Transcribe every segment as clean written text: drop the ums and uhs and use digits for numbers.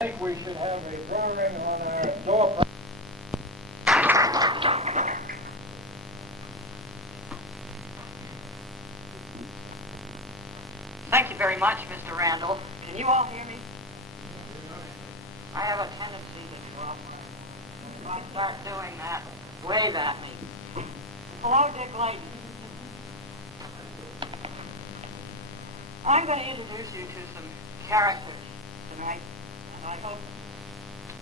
I think we should have a drawing on our door. Thank you very much, Mr. Randall. Can you all hear me? I have a tendency to go up. If I start doing that, wave at me. Hello, Dick Layton. I'm going to introduce you to some characters tonight, and I hope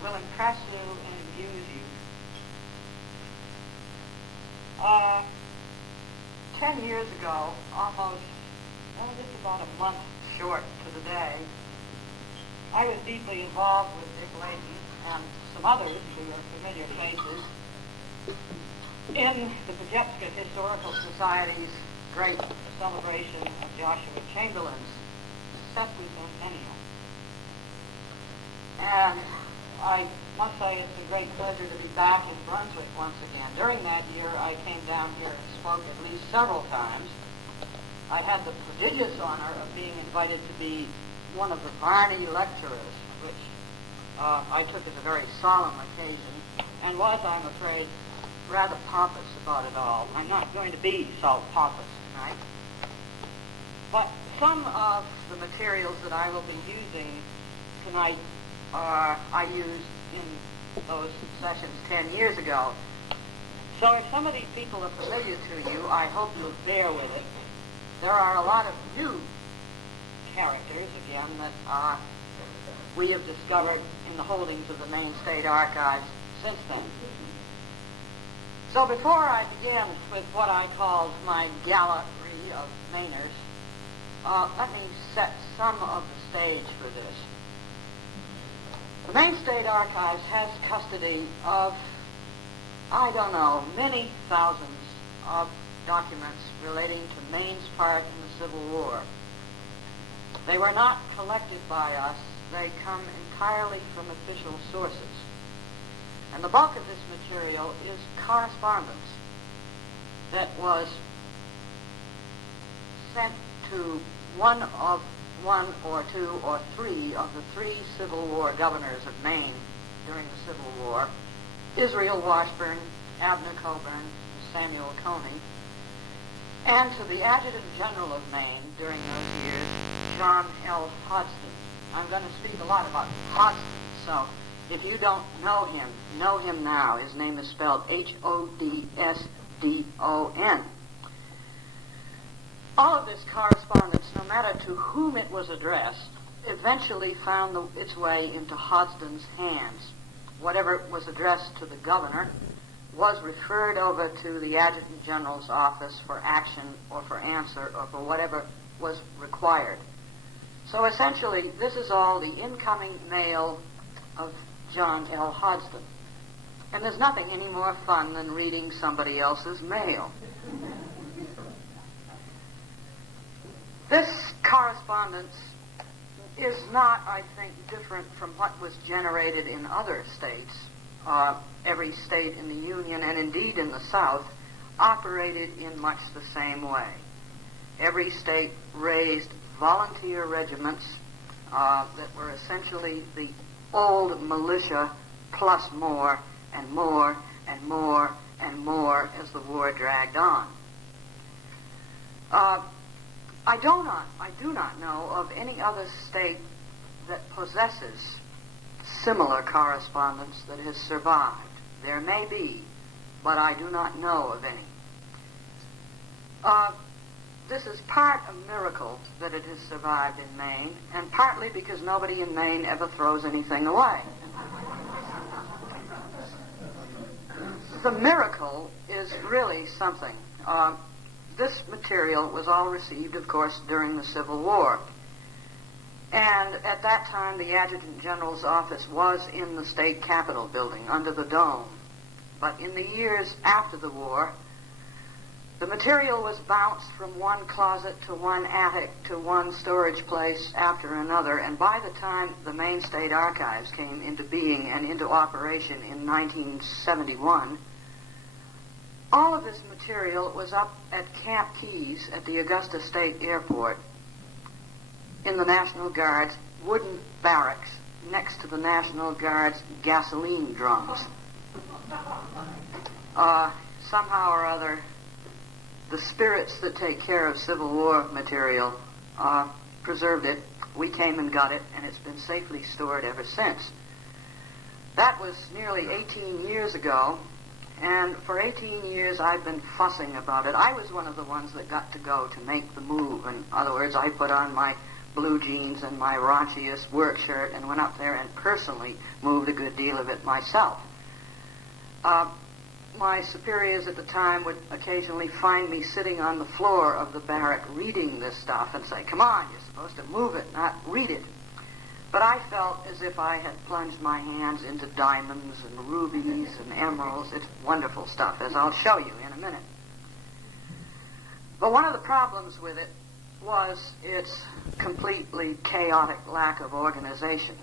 will impress you and amuse you. 10 years ago, just about a month short to the day, I was deeply involved with Dick Layton and some others who are familiar faces in the Pajepska Historical Society's great celebration of Joshua Chamberlain's sesquicentennial. And I must say it's a great pleasure to be back in Brunswick once again. During that year, I came down here and spoke at least several times. I had the prodigious honor of being invited to be one of the Varney lecturers, which I took as a very solemn occasion, and was, I'm afraid, rather pompous about it all. I'm not going to be so pompous tonight. But some of the materials that I will be using tonight I used in those sessions 10 years ago. So if some of these people are familiar to you, I hope you'll bear with it. There are a lot of new characters, again, that we have discovered in the holdings of the Maine State Archives since then. So before I begin with what I called my gallery of Mainers, let me set some of the stage for this. The Maine State Archives has custody of, many thousands of documents relating to Maine's part in the Civil War. They were not collected by us. They come entirely from official sources. And the bulk of this material is correspondence that was sent to one or two or three of the three Civil War governors of Maine during the Civil War, Israel Washburn, Abner Coburn, Samuel Coney, and to the Adjutant General of Maine during those years, John L. Hodsdon. I'm going to speak a lot about Hodsdon, so if you don't know him now. His name is spelled Hodsdon. All of this correspondence, no matter to whom it was addressed, eventually found its way into Hodsdon's hands. Whatever was addressed to the governor was referred over to the Adjutant General's office for action or for answer or for whatever was required. So essentially, this is all the incoming mail of John L. Hodsdon. And there's nothing any more fun than reading somebody else's mail. This correspondence is not, I think, different from what was generated in other states. Every state in the Union, and indeed in the South, operated in much the same way. Every state raised volunteer regiments that were essentially the old militia plus more and more and more and more as the war dragged on. I do not know of any other state that possesses similar correspondence that has survived. There may be, but I do not know of any. This is part a miracle that it has survived in Maine, and partly because nobody in Maine ever throws anything away. The miracle is really something. This material was all received, of course, during the Civil War. And at that time, the Adjutant General's office was in the state capitol building under the dome. But in the years after the war, the material was bounced from one closet to one attic to one storage place after another. And by the time the Maine State Archives came into being and into operation in 1971, all of this material was up at Camp Keys at the Augusta State Airport in the National Guard's wooden barracks next to the National Guard's gasoline drums. Somehow or other, the spirits that take care of Civil War material preserved it. We came and got it, and it's been safely stored ever since. That was nearly 18 years ago, and for 18 years I've been fussing about it. I was one of the ones that got to go to make the move. In other words, I put on my blue jeans and my raunchiest work shirt and went up there and personally moved a good deal of it myself. My superiors at the time would occasionally find me sitting on the floor of the barrack reading this stuff and say, "Come on, you're supposed to move it, not read it." But I felt as if I had plunged my hands into diamonds and rubies and emeralds. It's wonderful stuff, as I'll show you in a minute. But one of the problems with it was its completely chaotic lack of organization.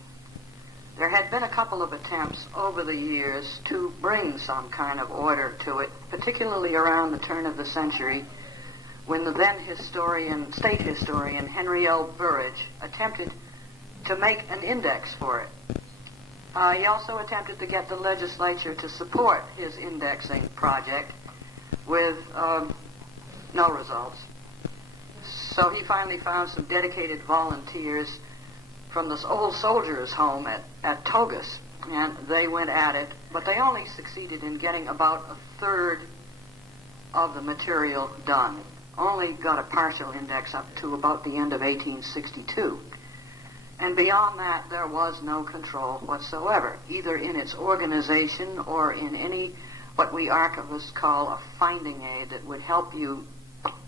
There had been a couple of attempts over the years to bring some kind of order to it, particularly around the turn of the century, when the then state historian Henry L. Burridge attempted to make an index for it. He also attempted to get the legislature to support his indexing project with no results. So he finally found some dedicated volunteers from this old soldiers' home at Togus, and they went at it, but they only succeeded in getting about a third of the material done. Only got a partial index up to about the end of 1862. And beyond that, there was no control whatsoever, either in its organization or in any, what we archivists call a finding aid that would help you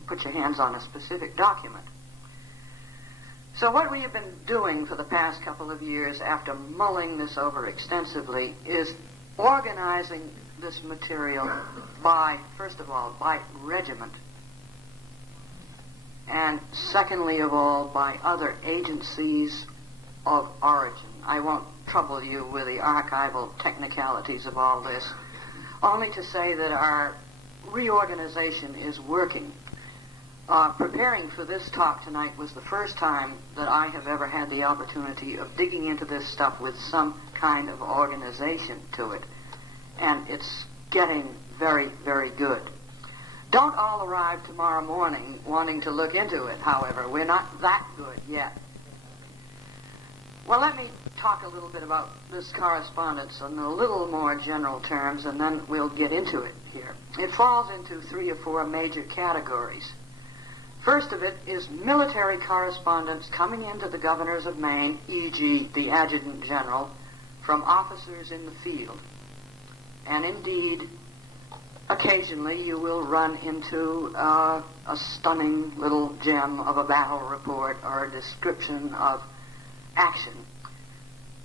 put your hands on a specific document. So what we have been doing for the past couple of years, after mulling this over extensively, is organizing this material by, first of all, by regiment, and secondly of all, by other agencies of origin. I won't trouble you with the archival technicalities of all this, only to say that our reorganization is working. Preparing for this talk tonight was the first time that I have ever had the opportunity of digging into this stuff with some kind of organization to it. And it's getting very, very good. Don't all arrive tomorrow morning wanting to look into it, however. We're not that good yet. Well, let me talk a little bit about this correspondence in a little more general terms, and then we'll get into it here. It falls into 3 or 4 major categories. First of it is military correspondence coming into the governors of Maine, e.g. the Adjutant General, from officers in the field. And indeed, occasionally you will run into a stunning little gem of a battle report or a description of action.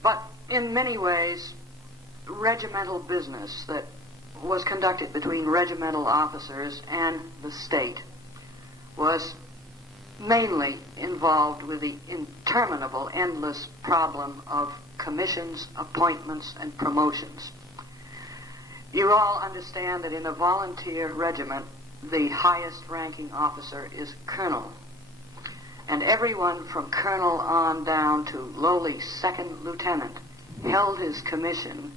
But in many ways, regimental business that was conducted between regimental officers and the state was mainly involved with the interminable, endless problem of commissions, appointments, and promotions. You all understand that in a volunteer regiment, the highest ranking officer is colonel. And everyone from colonel on down to lowly second lieutenant held his commission,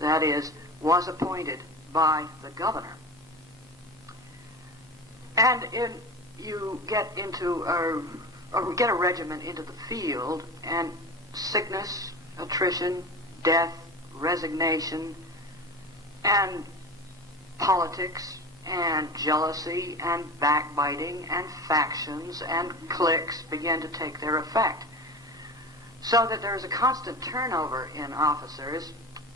that is, was appointed by the governor. And you get into get a regiment into the field, and sickness, attrition, death, resignation, and politics, and jealousy, and backbiting, and factions, and cliques begin to take their effect. So that there's a constant turnover in officers,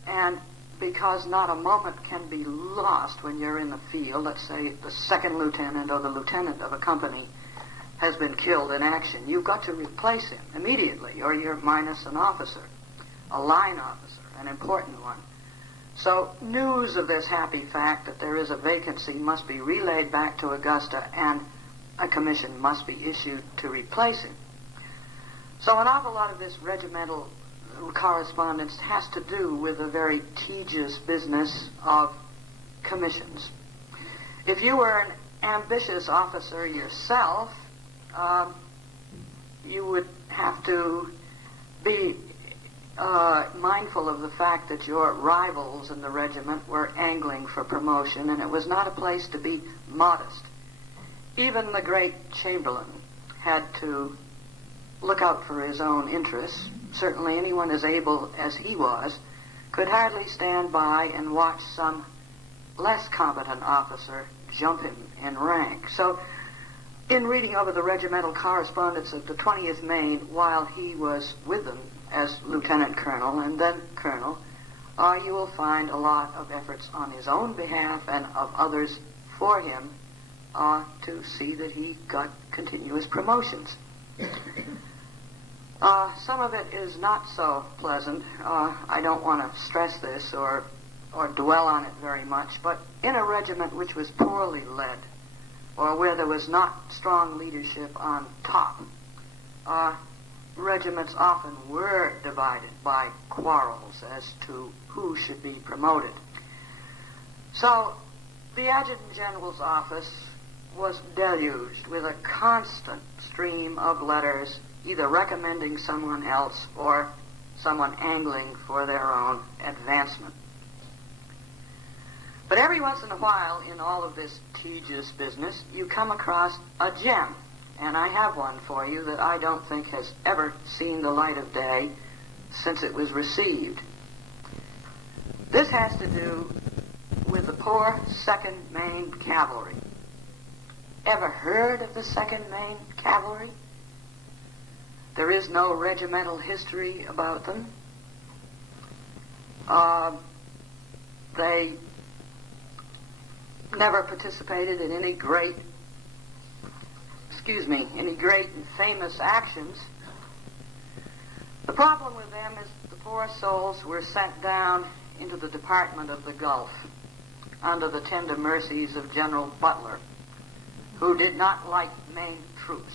and because not a moment can be lost when you're in the field, let's say the second lieutenant or the lieutenant of a company has been killed in action, you've got to replace him immediately, or you're minus an officer, a line officer, an important one. So news of this happy fact that there is a vacancy must be relayed back to Augusta, and a commission must be issued to replace him. So an awful lot of this regimental correspondence has to do with the very tedious business of commissions. If you were an ambitious officer yourself, you would have to be mindful of the fact that your rivals in the regiment were angling for promotion, and it was not a place to be modest. Even the great Chamberlain had to look out for his own interests. Certainly anyone as able as he was could hardly stand by and watch some less competent officer jump him in rank. So, in reading over the regimental correspondence of the 20th Maine while he was with them as lieutenant colonel and then colonel, you will find a lot of efforts on his own behalf and of others for him to see that he got continuous promotions. Some of it is not so pleasant. I don't want to stress this or dwell on it very much, but in a regiment which was poorly led, or where there was not strong leadership on top, regiments often were divided by quarrels as to who should be promoted. So the Adjutant General's office was deluged with a constant stream of letters either recommending someone else or someone angling for their own advancement. But every once in a while in all of this tedious business, you come across a gem. And I have one for you that I don't think has ever seen the light of day since it was received. This has to do with the poor 2nd Maine Cavalry. Ever heard of the 2nd Maine Cavalry? There is no regimental history about them. They never participated in any great and famous actions. The problem with them is the poor souls were sent down into the Department of the Gulf under the tender mercies of General Butler, who did not like Maine troops.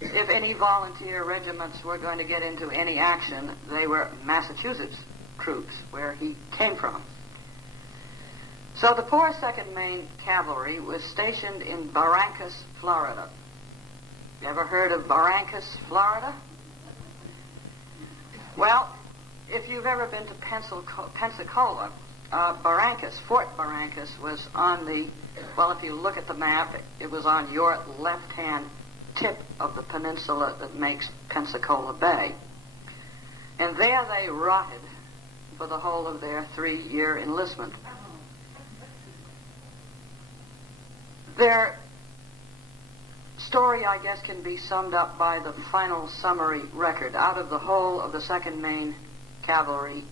If any volunteer regiments were going to get into any action, they were Massachusetts troops, where he came from. So the poor 2nd Maine Cavalry was stationed in Barrancas, Florida. You ever heard of Barrancas, Florida? Well, if you've ever been to Pensacola, Fort Barrancas was on the, well, if you look at the map, it was on your left-hand tip of the peninsula that makes Pensacola Bay. And there they rotted for the whole of their 3-year enlistment. Their story, I guess, can be summed up by the final summary record. Out of the whole of the 2nd Maine Cavalry,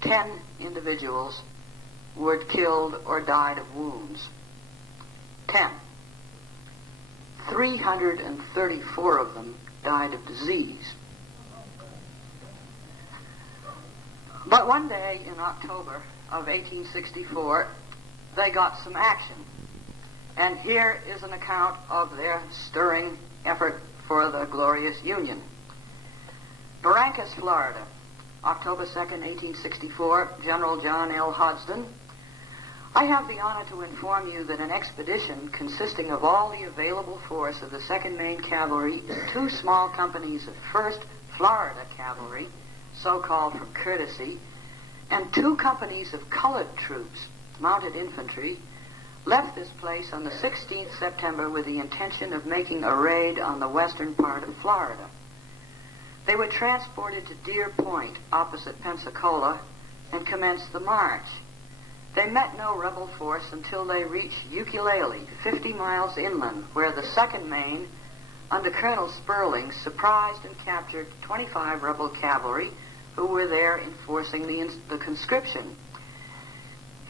10 individuals were killed or died of wounds. 10. 334 of them died of disease. But one day in October of 1864, they got some action. And here is an account of their stirring effort for the glorious Union. Barrancas, Florida, October 2nd, 1864, General John L. Hodsdon. I have the honor to inform you that an expedition consisting of all the available force of the 2nd Maine Cavalry, 2 small companies of 1st Florida Cavalry, so-called from courtesy, and 2 companies of colored troops, mounted infantry, left this place on the 16th September with the intention of making a raid on the western part of Florida. They were transported to Deer Point, opposite Pensacola, and commenced the march. They met no rebel force until they reached Ukulele, 50 miles inland, where the 2nd Maine, under Colonel Sperling, surprised and captured 25 rebel cavalry who were there enforcing the conscription.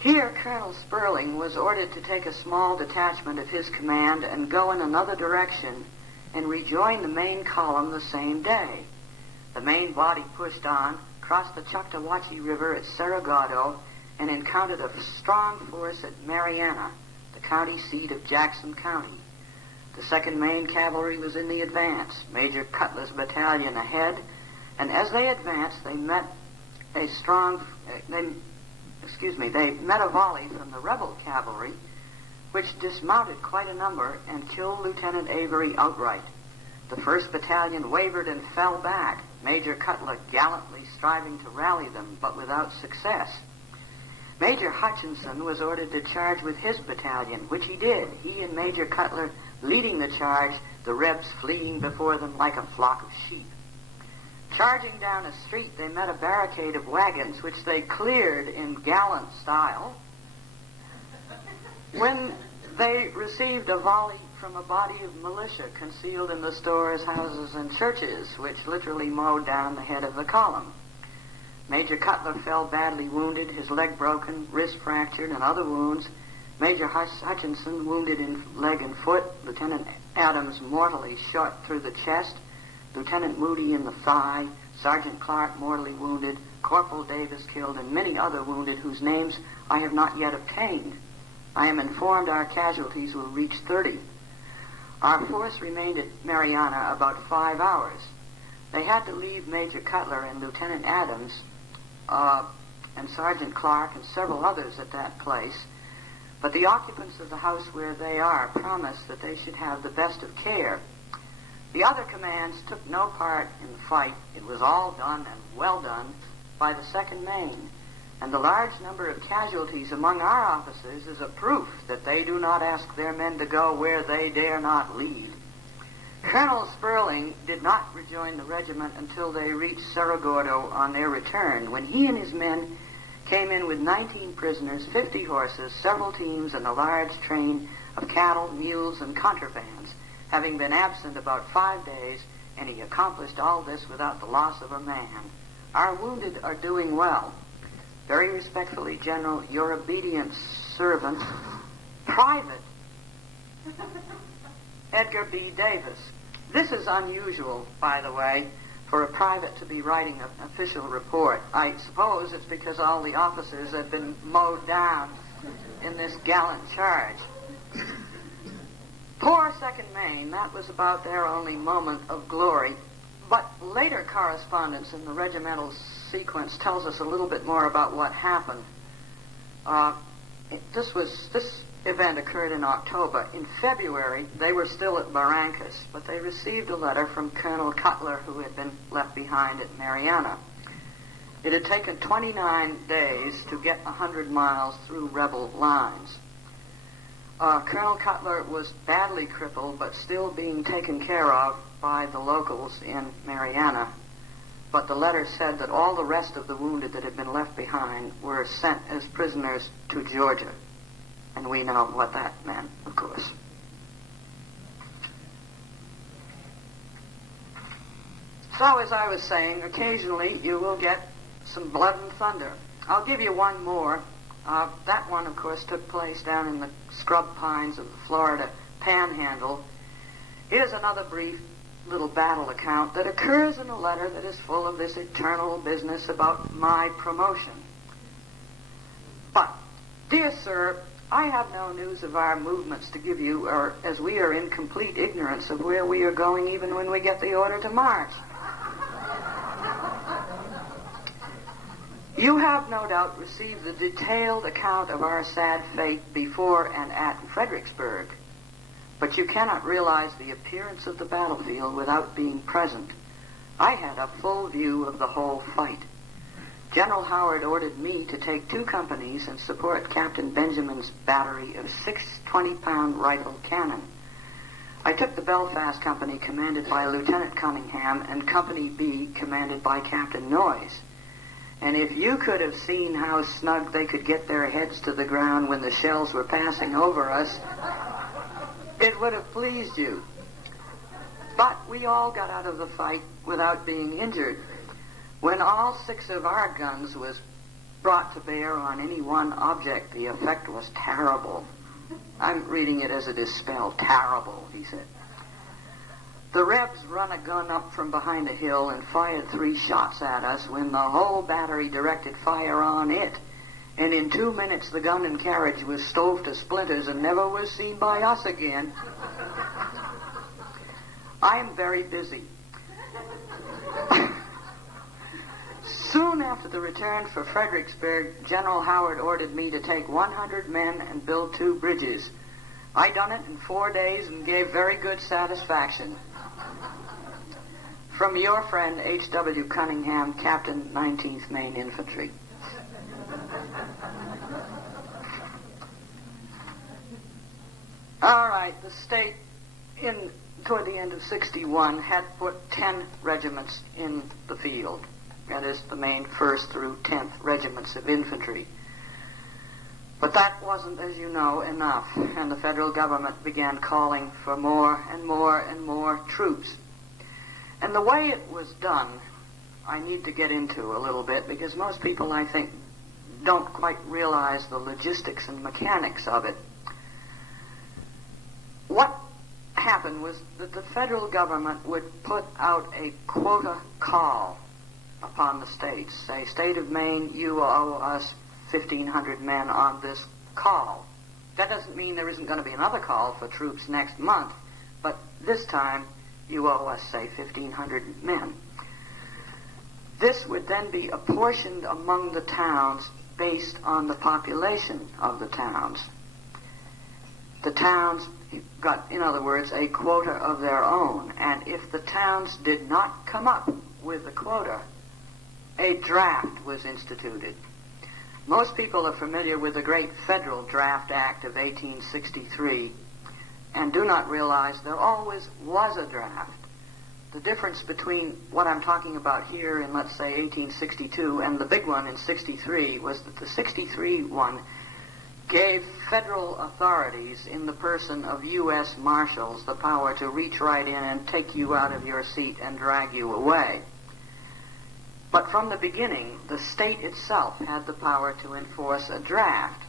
Here, Colonel Sperling was ordered to take a small detachment of his command and go in another direction and rejoin the main column the same day. The main body pushed on, crossed the Choctawhatchee River at Cerrigado, and encountered a strong force at Marianna, the county seat of Jackson County. The 2nd Maine Cavalry was in the advance, Major Cutler's battalion ahead, and as they advanced, they met a volley from the rebel cavalry, which dismounted quite a number and killed Lieutenant Avery outright. The 1st Battalion wavered and fell back, Major Cutler gallantly striving to rally them, but without success. Major Hutchinson was ordered to charge with his battalion, which he did, he and Major Cutler leading the charge, the Rebs fleeing before them like a flock of sheep. Charging down a street, they met a barricade of wagons, which they cleared in gallant style, when they received a volley from a body of militia concealed in the stores, houses, and churches, which literally mowed down the head of the column. Major Cutler fell badly wounded, his leg broken, wrist fractured, and other wounds. Major Hutchinson wounded in leg and foot. Lieutenant Adams mortally shot through the chest. Lieutenant Moody in the thigh. Sergeant Clark mortally wounded. Corporal Davis killed, and many other wounded whose names I have not yet obtained. I am informed our casualties will reach 30. Our force remained at Mariana about 5 hours. They had to leave Major Cutler and Lieutenant Adams and Sergeant Clark and several others at that place, but the occupants of the house where they are promised that they should have the best of care. The other commands took no part in the fight. It was all done, and well done, by the 2nd Maine, and the large number of casualties among our officers is a proof that they do not ask their men to go where they dare not lead. Colonel Sperling did not rejoin the regiment until they reached Cerro Gordo on their return, when he and his men came in with 19 prisoners, 50 horses, several teams, and a large train of cattle, mules, and contrabands, having been absent about 5 days, and he accomplished all this without the loss of a man. Our wounded are doing well. Very respectfully, General, your obedient servant, Private Edgar B. Davis. This is unusual, by the way, for a private to be writing an official report. I suppose it's because all the officers have been mowed down in this gallant charge. Poor 2nd Maine, that was about their only moment of glory. But later correspondence in the regimental sequence tells us a little bit more about what happened. This event occurred in October. In February, they were still at Barrancas, but they received a letter from Colonel Cutler, who had been left behind at Mariana. It had taken 29 days to get 100 miles through rebel lines. Colonel Cutler was badly crippled, but still being taken care of by the locals in Mariana. But the letter said that all the rest of the wounded that had been left behind were sent as prisoners to Georgia. And we know what that meant, of course. So, as I was saying, occasionally you will get some blood and thunder. I'll give you one more. That one, of course, took place down in the scrub pines of the Florida Panhandle. Here's another brief little battle account that occurs in a letter that is full of this eternal business about my promotion. But, dear sir, I have no news of our movements to give you, or as we are in complete ignorance of where we are going even when we get the order to march. You have no doubt received the detailed account of our sad fate before and at Fredericksburg, but you cannot realize the appearance of the battlefield without being present. I had a full view of the whole fight. General Howard ordered me to take 2 companies and support Captain Benjamin's battery of 6 20-pound rifle cannon. I took the Belfast Company, commanded by Lieutenant Cunningham, and Company B, commanded by Captain Noyes. And if you could have seen how snug they could get their heads to the ground when the shells were passing over us, it would have pleased you. But we all got out of the fight without being injured. When all 6 of our guns was brought to bear on any one object, the effect was terrible. I'm reading it as it is spelled, terrible, he said. The Rebs run a gun up from behind a hill and fired 3 shots at us when the whole battery directed fire on it. And in 2 minutes the gun and carriage was stove to splinters and never was seen by us again. I am very busy. Soon after the return for Fredericksburg, General Howard ordered me to take 100 men and build 2 bridges. I done it in 4 days and gave very good satisfaction. From your friend H.W. Cunningham, Captain 19th Maine Infantry. All right, the state, toward the end of 61, had put 10 regiments in the field. That is, the Maine 1st through 10th regiments of infantry. But that wasn't, as you know, enough, and the federal government began calling for more and more and more troops. And the way it was done, I need to get into a little bit, because most people, I think, don't quite realize the logistics and mechanics of it. What happened was that the federal government would put out a quota call upon the states. Say, State of Maine, you owe us 1,500 men on this call. That doesn't mean there isn't going to be another call for troops next month, but this time you owe us, say, 1,500 men. This would then be apportioned among the towns based on the population of the towns. The towns got, in other words, a quota of their own, and if the towns did not come up with the quota, a draft was instituted. Most people are familiar with the great Federal Draft Act of 1863 and do not realize there always was a draft. The difference between what I'm talking about here in, let's say, 1862 and the big one in 63 was that the 63 one gave federal authorities in the person of U.S. Marshals the power to reach right in and take you out of your seat and drag you away. But from the beginning, the state itself had the power to enforce a draft.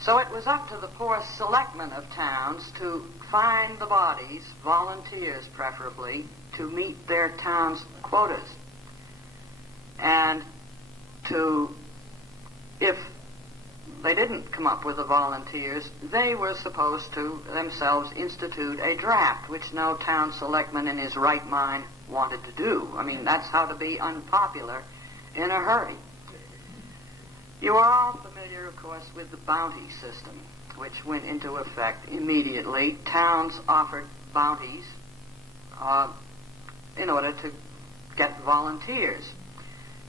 So it was up to the poor selectmen of towns to find the bodies, volunteers preferably, to meet their town's quotas. And if they didn't come up with the volunteers, they were supposed to themselves institute a draft, which no town selectman in his right mind wanted to do. I mean, that's how to be unpopular in a hurry. You are all familiar, of course, with the bounty system, which went into effect immediately. Towns offered bounties in order to get volunteers.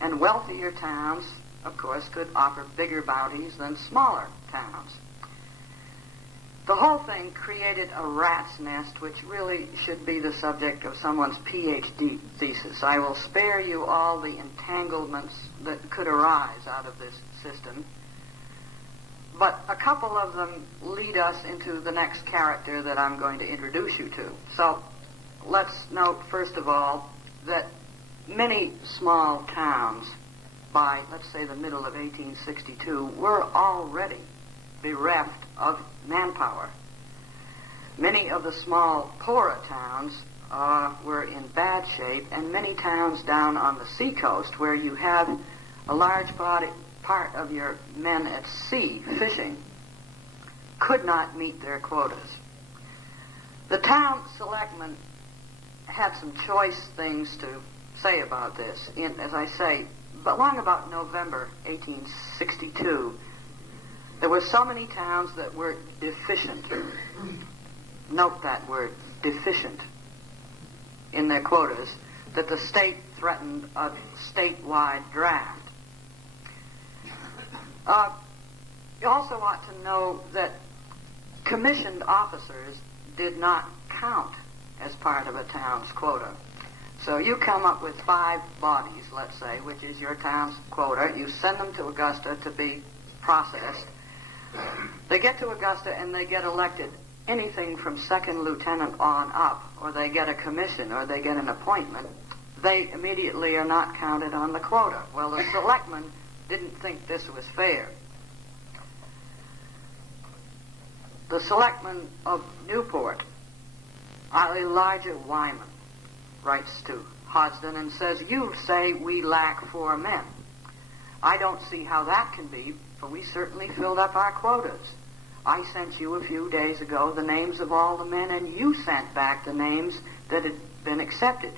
And wealthier towns, of course, could offer bigger bounties than smaller towns. The whole thing created a rat's nest, which really should be the subject of someone's PhD thesis. I will spare you all the entanglements that could arise out of this system, but a couple of them lead us into the next character that I'm going to introduce you to. So let's note, first of all, that many small towns by, let's say, the middle of 1862 were already bereft of manpower. Many of the small, poorer towns were in bad shape, and many towns down on the seacoast where you have a large part of your men at sea fishing could not meet their quotas. The town selectmen had some choice things to say about this. As I say, but long about November 1862, there were so many towns that were deficient. Note that word, deficient, in their quotas, that the state threatened a statewide draft. You also ought to know that commissioned officers did not count as part of a town's quota. So you come up with 5 bodies, let's say, which is your town's quota. You send them to Augusta to be processed. They get to Augusta and they get elected anything from second lieutenant on up, or they get a commission, or they get an appointment. They immediately are not counted on the quota. Well, the selectmen didn't think this was fair. The selectman of Newport, Elijah Wyman, writes to Hodsdon and says, "You say we lack 4 men. I don't see how that can be, for we certainly filled up our quotas. I sent you a few days ago the names of all the men, and you sent back the names that had been accepted.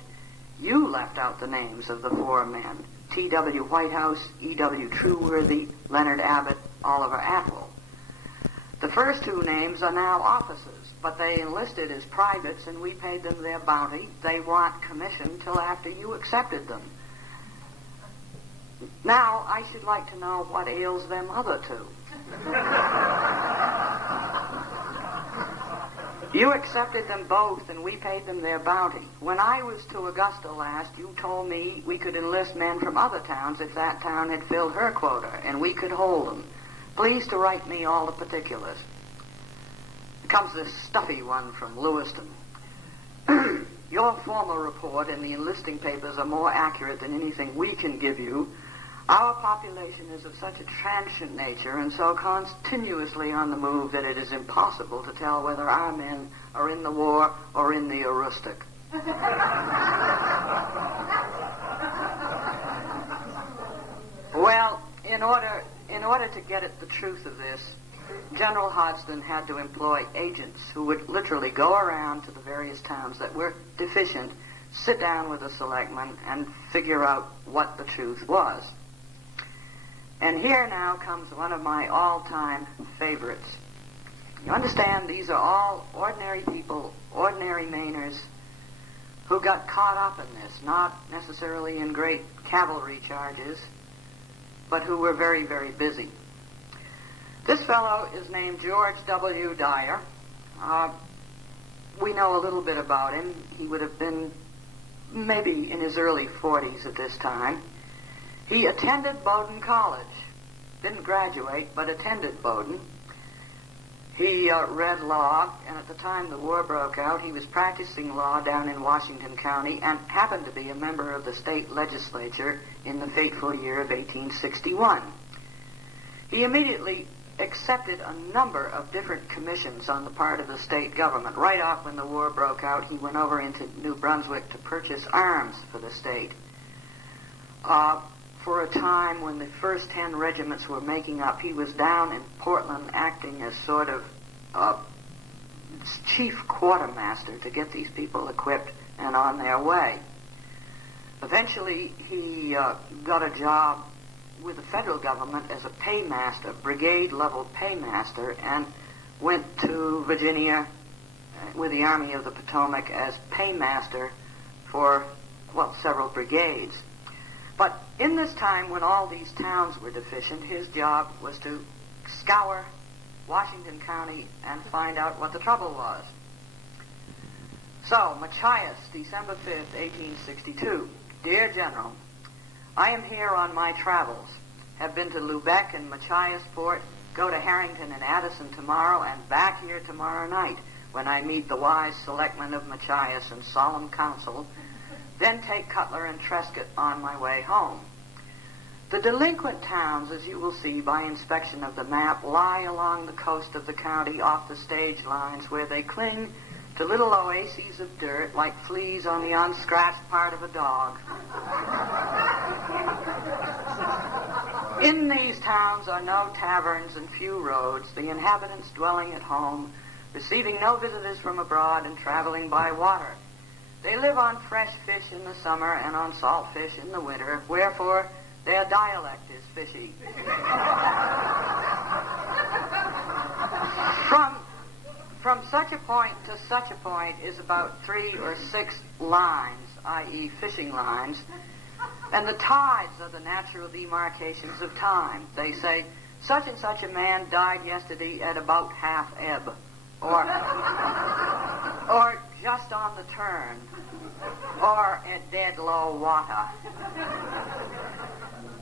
You left out the names of the 4 men, T.W. Whitehouse, E.W. Trueworthy, Leonard Abbott, Oliver Atwell. The first two names are now officers, but they enlisted as privates and we paid them their bounty. They want commission till after you accepted them. Now, I should like to know what ails them other two. You accepted them both and we paid them their bounty. When I was to Augusta last, you told me we could enlist men from other towns if that town had filled her quota, and we could hold them. Please to write me all the particulars. Comes this stuffy one from Lewiston. Your former report and the enlisting papers are more accurate than anything we can give you. Our population is of such a transient nature and so continuously on the move that it is impossible to tell whether our men are in the war or in the heuristic. Well, in order to get at the truth of this, General Hodsdon had to employ agents who would literally go around to the various towns that were deficient, sit down with the selectmen, and figure out what the truth was. And here now comes one of my all-time favorites. You understand, these are all ordinary people, ordinary Mainers, who got caught up in this, not necessarily in great cavalry charges, but who were very, very busy. This fellow is named George W. Dyer. We know a little bit about him. He would have been maybe in his early 40s at this time. He attended Bowdoin College. Didn't graduate, but attended Bowdoin. He read law, and at the time the war broke out, he was practicing law down in Washington County and happened to be a member of the state legislature in the fateful year of 1861. He immediately accepted a number of different commissions on the part of the state government. Right off when the war broke out, he went over into New Brunswick to purchase arms for the state. For a time when the first 10 regiments were making up, he was down in Portland acting as sort of chief quartermaster to get these people equipped and on their way. Eventually, he got a job with the federal government as a paymaster, brigade-level paymaster, and went to Virginia with the Army of the Potomac as paymaster for, several brigades. But in this time when all these towns were deficient, his job was to scour Washington County and find out what the trouble was. So, Machias, December 5th, 1862. Dear General, I am here on my travels. Have been to Lubec and Machiasport, go to Harrington and Addison tomorrow, and back here tomorrow night when I meet the wise selectmen of Machias in solemn council, then take Cutler and Trescott on my way home. The delinquent towns, as you will see by inspection of the map, lie along the coast of the county off the stage lines where they cling to little oases of dirt like fleas on the unscratched part of a dog. In these towns are no taverns and few roads, the inhabitants dwelling at home, receiving no visitors from abroad and traveling by water. They live on fresh fish in the summer and on salt fish in the winter, wherefore their dialect is fishy. From such a point to such a point is about 3 or 6 lines, i.e. fishing lines, and the tides are the natural demarcations of time. They say, such and such a man died yesterday at about half ebb, or just on the turn, or at dead low water.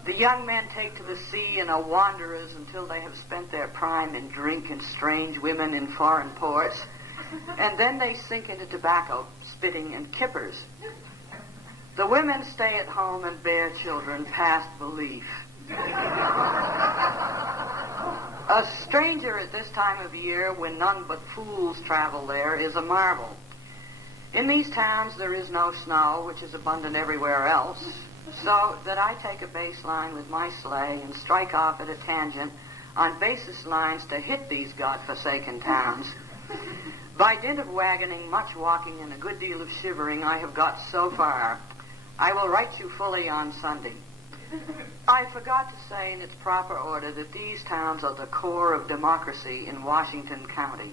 The young men take to the sea and are wanderers until they have spent their prime in drink and strange women in foreign ports, and then they sink into tobacco, spitting, and kippers. The women stay at home and bear children past belief. A stranger at this time of year, when none but fools travel there, is a marvel. In these towns there is no snow, which is abundant everywhere else, so that I take a base line with my sleigh and strike off at a tangent on basis lines to hit these godforsaken towns. By dint of wagoning, much walking, and a good deal of shivering, I have got so far. I will write you fully on Sunday. I forgot to say in its proper order that these towns are the core of democracy in Washington County.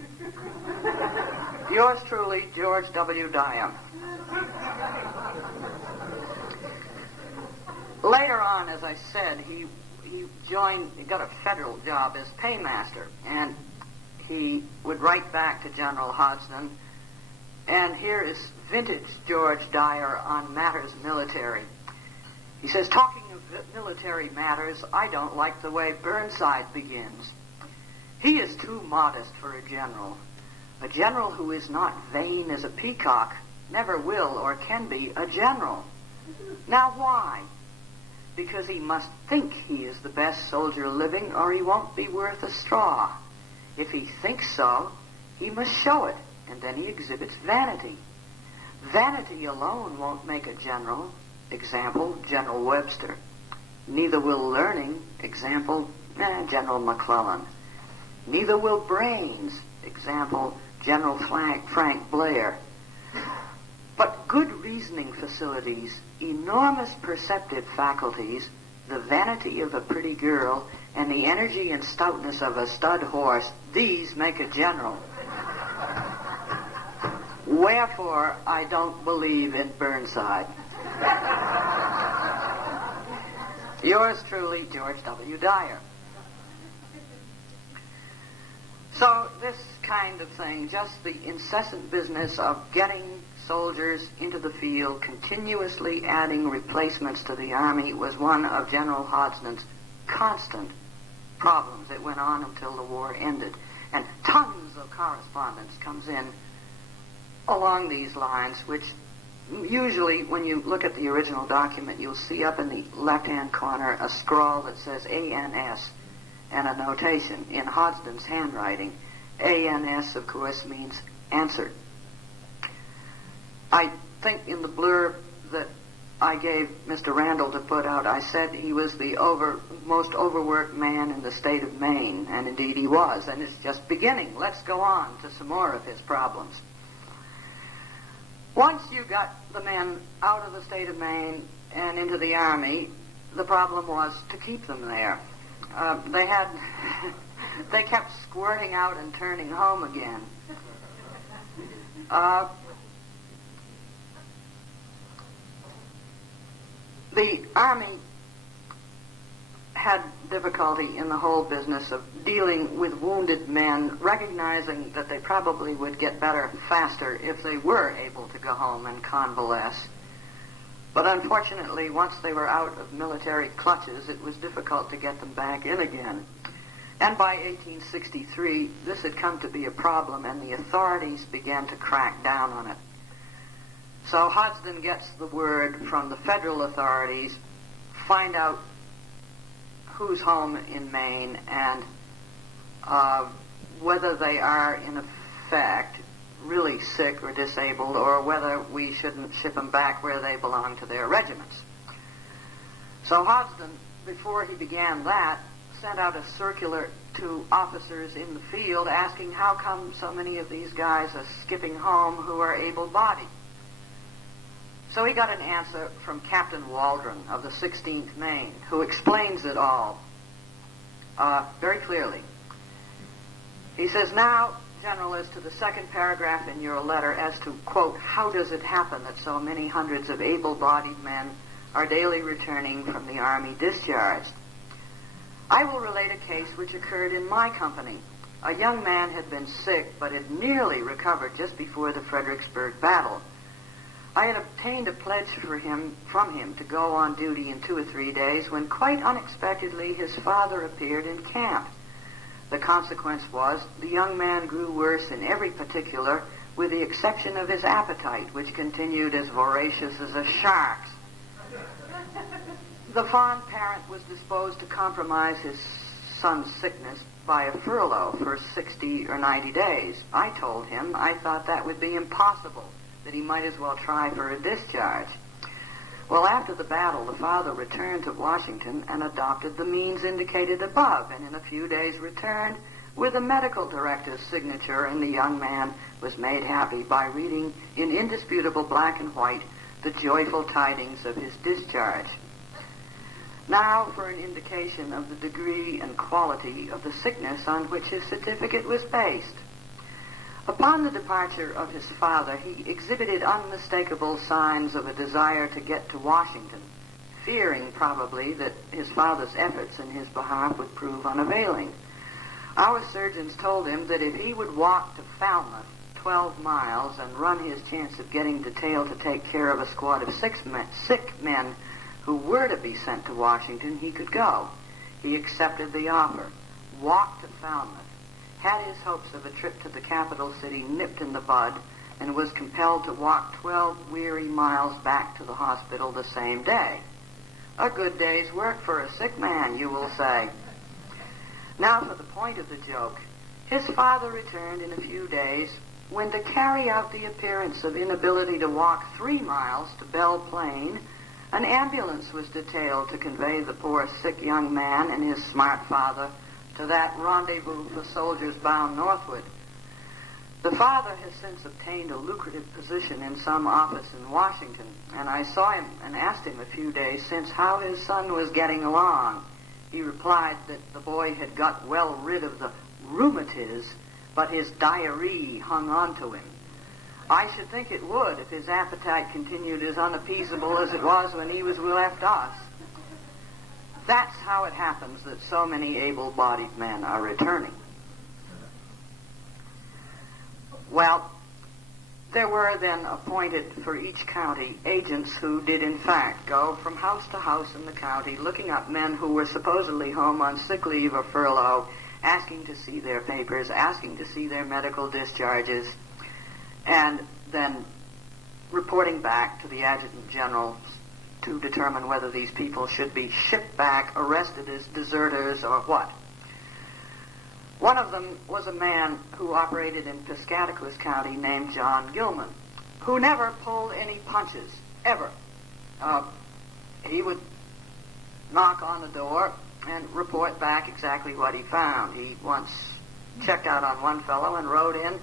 Yours truly, George W. Dyer. Later on, as I said, he got a federal job as paymaster, and he would write back to General Hodsdon, and here is vintage George Dyer on matters military. He says, talking of military matters, I don't like the way Burnside begins. He is too modest for a general. A general who is not vain as a peacock never will or can be a general. Now why? Because he must think he is the best soldier living, or he won't be worth a straw. If he thinks so, he must show it, and then he exhibits vanity. Vanity alone won't make a general. Example, General Webster. Neither will learning. Example, General McClellan. Neither will brains. Example, General Frank Blair. But good reasoning facilities, enormous perceptive faculties, the vanity of a pretty girl, and the energy and stoutness of a stud horse, these make a general. Wherefore, I don't believe in Burnside. Yours truly, George W. Dyer. So this kind of thing, just the incessant business of getting soldiers into the field, continuously adding replacements to the Army, was one of General Hodsdon's constant problems. It went on until the war ended. And tons of correspondence comes in along these lines, which usually, when you look at the original document, you'll see up in the left-hand corner a scrawl that says ANS and a notation in Hodsdon's handwriting. ANS, of course, means answered. I think in the blurb that I gave Mr. Randall to put out, I said he was the most overworked man in the state of Maine, and indeed he was, and it's just beginning. Let's go on to some more of his problems. Once you got the men out of the state of Maine and into the Army, the problem was to keep them there. They kept squirting out and turning home again. The Army had difficulty in the whole business of dealing with wounded men, recognizing that they probably would get better faster if they were able to go home and convalesce. But unfortunately, once they were out of military clutches, it was difficult to get them back in again. And by 1863, this had come to be a problem, and the authorities began to crack down on it. So Hodsdon gets the word from the federal authorities, find out who's home in Maine and whether they are, in effect, really sick or disabled, or whether we shouldn't ship them back where they belong to their regiments. So Hodsdon, before he began that, sent out a circular to officers in the field asking how come so many of these guys are skipping home who are able-bodied. So he got an answer from Captain Waldron of the 16th Maine, who explains it all very clearly. He says, now, General, as to the second paragraph in your letter as to, quote, how does it happen that so many hundreds of able-bodied men are daily returning from the Army discharged? I will relate a case which occurred in my company. A young man had been sick, but had nearly recovered just before the Fredericksburg battle. I had obtained a pledge from him to go on duty in 2 or 3 days when quite unexpectedly his father appeared in camp. The consequence was the young man grew worse in every particular, with the exception of his appetite, which continued as voracious as a shark's. The fond parent was disposed to compromise his son's sickness by a furlough for 60 or 90 days. I told him I thought that would be impossible, that he might as well try for a discharge. Well, after the battle, the father returned to Washington and adopted the means indicated above, and in a few days returned with a medical director's signature, and the young man was made happy by reading in indisputable black and white the joyful tidings of his discharge. Now for an indication of the degree and quality of the sickness on which his certificate was based. Upon the departure of his father, he exhibited unmistakable signs of a desire to get to Washington, fearing probably that his father's efforts in his behalf would prove unavailing. Our surgeons told him that if he would walk to Falmouth 12 miles and run his chance of getting detailed to take care of a squad of sick men who were to be sent to Washington, he could go. He accepted the offer, walked to Falmouth, had his hopes of a trip to the capital city nipped in the bud, and was compelled to walk 12 weary miles back to the hospital the same day. A good day's work for a sick man, you will say. Now for the point of the joke. His father returned in a few days when, to carry out the appearance of inability to walk 3 miles to Belle Plaine, an ambulance was detailed to convey the poor sick young man and his smart father to that rendezvous for soldiers bound northward. The father has since obtained a lucrative position in some office in Washington, and I saw him and asked him a few days since how his son was getting along. He replied that the boy had got well rid of the rheumatiz, but his diarrhea hung on to him. I should think it would if his appetite continued as unappeasable as it was when he was left us. That's how it happens that so many able-bodied men are returning. Well, there were then appointed for each county agents who did in fact go from house to house in the county looking up men who were supposedly home on sick leave or furlough, asking to see their papers, asking to see their medical discharges, and then reporting back to the Adjutant General to determine whether these people should be shipped back, arrested as deserters, or what. One of them was a man who operated in Piscataquis County named John Gilman, who never pulled any punches, ever. He would knock on the door and report back exactly what he found. He once checked out on one fellow and wrote in,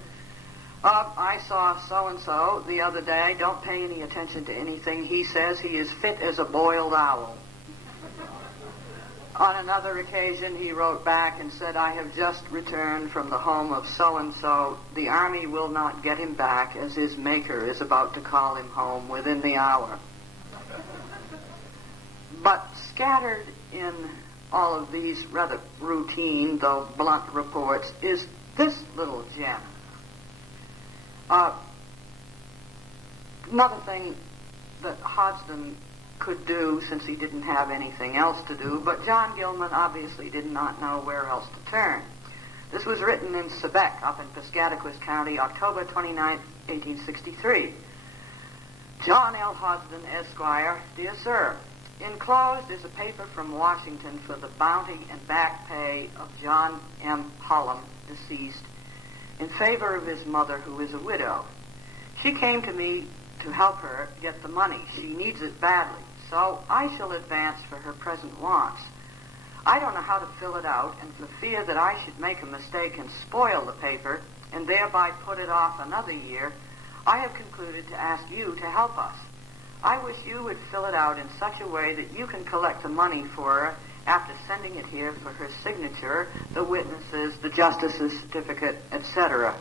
I saw so-and-so the other day. Don't pay any attention to anything he says. He is fit as a boiled owl. On another occasion, he wrote back and said, I have just returned from the home of so-and-so. The Army will not get him back, as his maker is about to call him home within the hour. But scattered in all of these rather routine, though blunt reports, is this little gem. Another thing that Hodsdon could do, since he didn't have anything else to do, but John Gilman obviously did not know where else to turn. This was written in Sebec, up in Piscataquis County, October 29, 1863. John L. Hodsdon, Esquire, Dear Sir, enclosed is a paper from Washington for the bounty and back pay of John M. Holland, deceased, in favor of his mother, who is a widow. She came to me to help her get the money. She needs it badly, so I shall advance for her present wants. I don't know how to fill it out, and for fear that I should make a mistake and spoil the paper, and thereby put it off another year, I have concluded to ask you to help us. I wish you would fill it out in such a way that you can collect the money for her after sending it here for her signature, the witnesses, the justice's certificate, etc.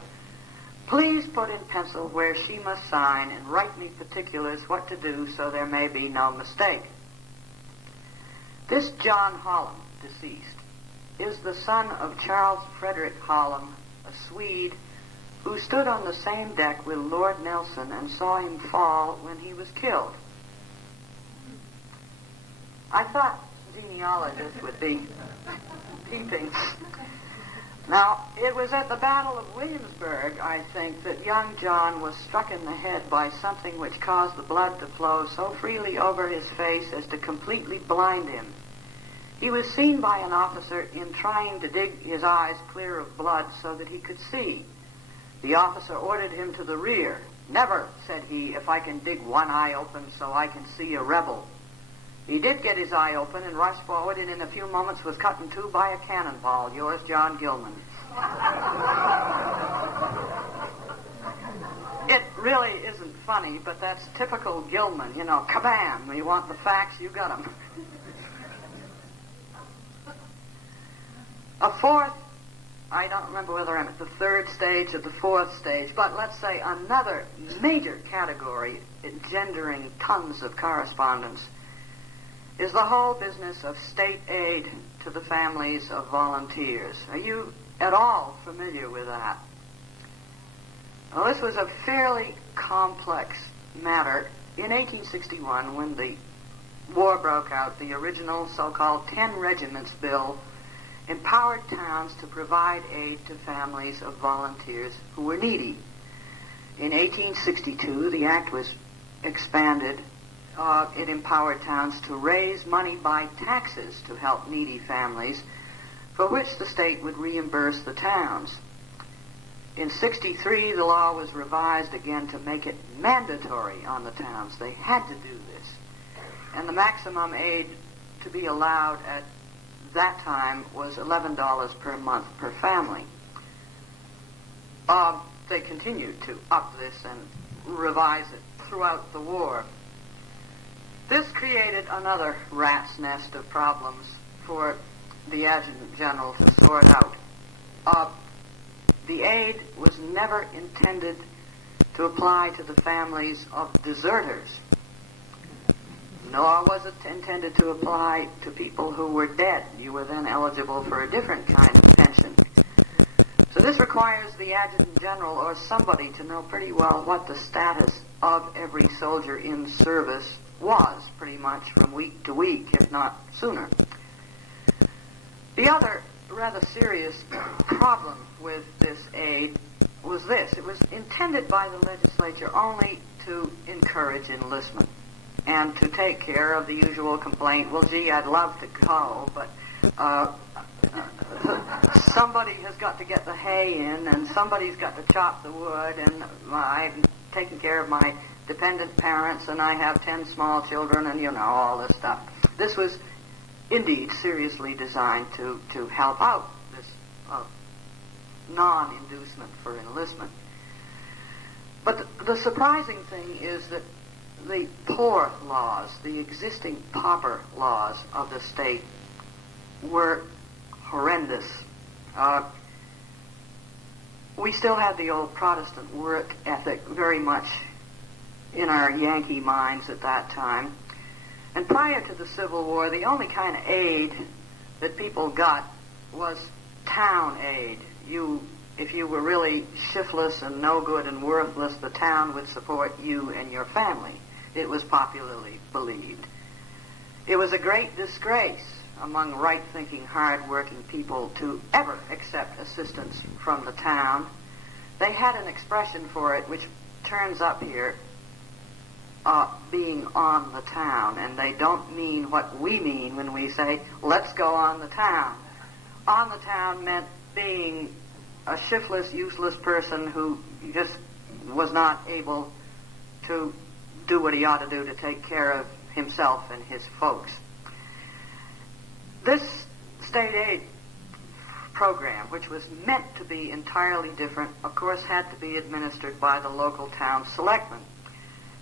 Please put in pencil where she must sign and write me particulars what to do so there may be no mistake. This John Holland, deceased, is the son of Charles Frederick Holland, a Swede, who stood on the same deck with Lord Nelson and saw him fall when he was killed. I thought genealogists would be peeping. Now, it was at the Battle of Williamsburg, I think, that young John was struck in the head by something which caused the blood to flow so freely over his face as to completely blind him. He was seen by an officer in trying to dig his eyes clear of blood so that he could see. The officer ordered him to the rear. Never, said he, if I can dig one eye open so I can see a rebel. He did get his eye open and rushed forward, and in a few moments was cut in two by a cannonball. Yours, John Gilman. It really isn't funny, but that's typical Gilman. You know, kabam, you want the facts, you got them. A fourth, I don't remember whether I'm at the third stage or the fourth stage, but let's say another major category engendering tons of correspondence is the whole business of state aid to the families of volunteers. Are you at all familiar with that? Well, this was a fairly complex matter. In 1861, when the war broke out, the original so-called 10 Regiments Bill empowered towns to provide aid to families of volunteers who were needy. In 1862, the act was expanded. It empowered towns to raise money by taxes to help needy families, for which the state would reimburse the towns. In 63, the law was revised again to make it mandatory on the towns. They had to do this. And the maximum aid to be allowed at that time was $11 per month per family. They continued to up this and revise it throughout the war. This created another rat's nest of problems for the Adjutant General to sort out. The aid was never intended to apply to the families of deserters, nor was it intended to apply to people who were dead. You were then eligible for a different kind of pension. So this requires the Adjutant General or somebody to know pretty well what the status of every soldier in service was, pretty much from week to week, if not sooner. The other rather serious problem with this aid was this. It was intended by the legislature only to encourage enlistment and to take care of the usual complaint, well, gee, I'd love to go, but somebody has got to get the hay in, and somebody's got to chop the wood, and I'm taking care of my dependent parents, and I have 10 small children, and, all this stuff. This was indeed seriously designed to help out this non-inducement for enlistment. But the surprising thing is that the poor laws, the existing pauper laws of the state, were horrendous. We still had the old Protestant work ethic very much in our Yankee minds at that time. And prior to the Civil War, the only kind of aid that people got was town aid. If you were really shiftless and no good and worthless, the town would support you and your family. It was popularly believed. It was a great disgrace among right-thinking, hard-working people to ever accept assistance from the town. They had an expression for it which turns up here, being on the town, and they don't mean what we mean when we say, let's go on the town. On the town meant being a shiftless, useless person who just was not able to do what he ought to do to take care of himself and his folks. This state aid program, which was meant to be entirely different, of course had to be administered by the local town selectmen.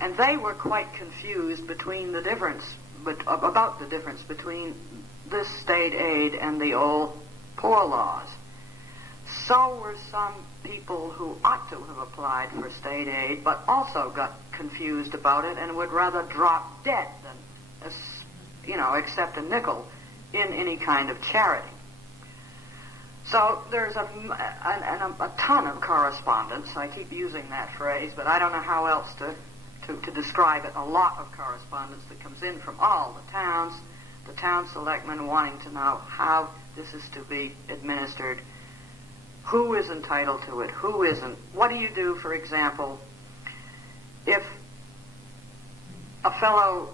And they were quite confused about the difference between this state aid and the old poor laws. So were some people who ought to have applied for state aid, but also got confused about it and would rather drop dead than, accept a nickel in any kind of charity. So there's a ton of correspondence. I keep using that phrase, but I don't know how else to describe it. A lot of correspondence that comes in from all the towns, the town selectmen wanting to know how this is to be administered, who is entitled to it, who isn't. What do you do, for example, if a fellow's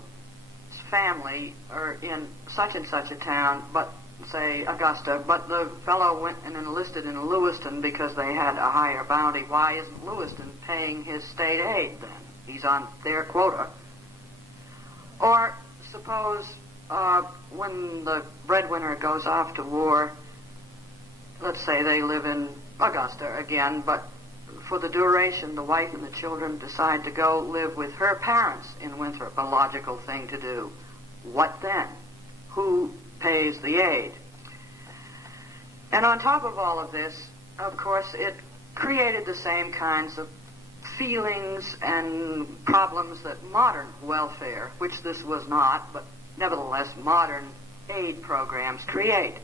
family are in such and such a town, but say Augusta, but the fellow went and enlisted in Lewiston because they had a higher bounty? Why isn't Lewiston paying his state aid then? He's on their quota. Or suppose when the breadwinner goes off to war, let's say they live in Augusta again, but for the duration the wife and the children decide to go live with her parents in Winthrop, a logical thing to do. What then? Who pays the aid? And on top of all of this, of course, it created the same kinds of feelings and problems that modern welfare, which this was not, but nevertheless modern aid programs create.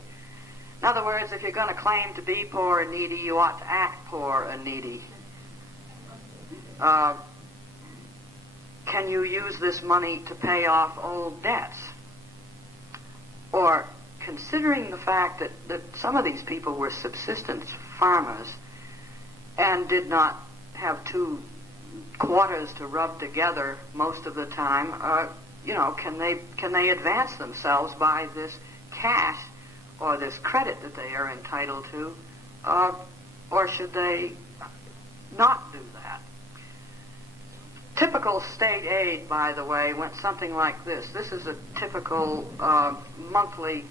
In other words, if you're going to claim to be poor and needy, you ought to act poor and needy. Can you use this money to pay off old debts? Or, considering the fact that some of these people were subsistence farmers and did not have two quarters to rub together most of the time, can they advance themselves by this cash or this credit that they are entitled to, or should they not do that? Typical state aid, by the way, went something like this. This is a typical monthly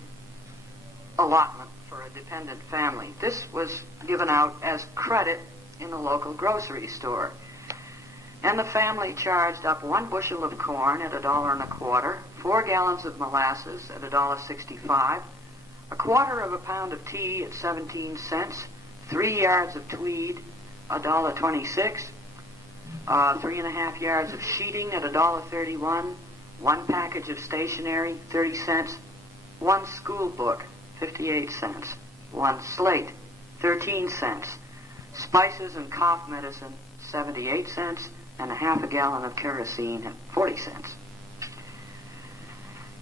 allotment for a dependent family. This was given out as credit in the local grocery store. And the family charged up 1 bushel of corn at $1.25, 4 gallons of molasses at $1.65, a quarter of a pound of tea at 17 cents, 3 yards of tweed, $1.26, 3.5 yards of sheeting at $1.31, 1 package of stationery, 30 cents, 1 school book, 58 cents, 1 slate, 13 cents, spices and cough medicine, 78 cents, and a half a gallon of kerosene at 40 cents.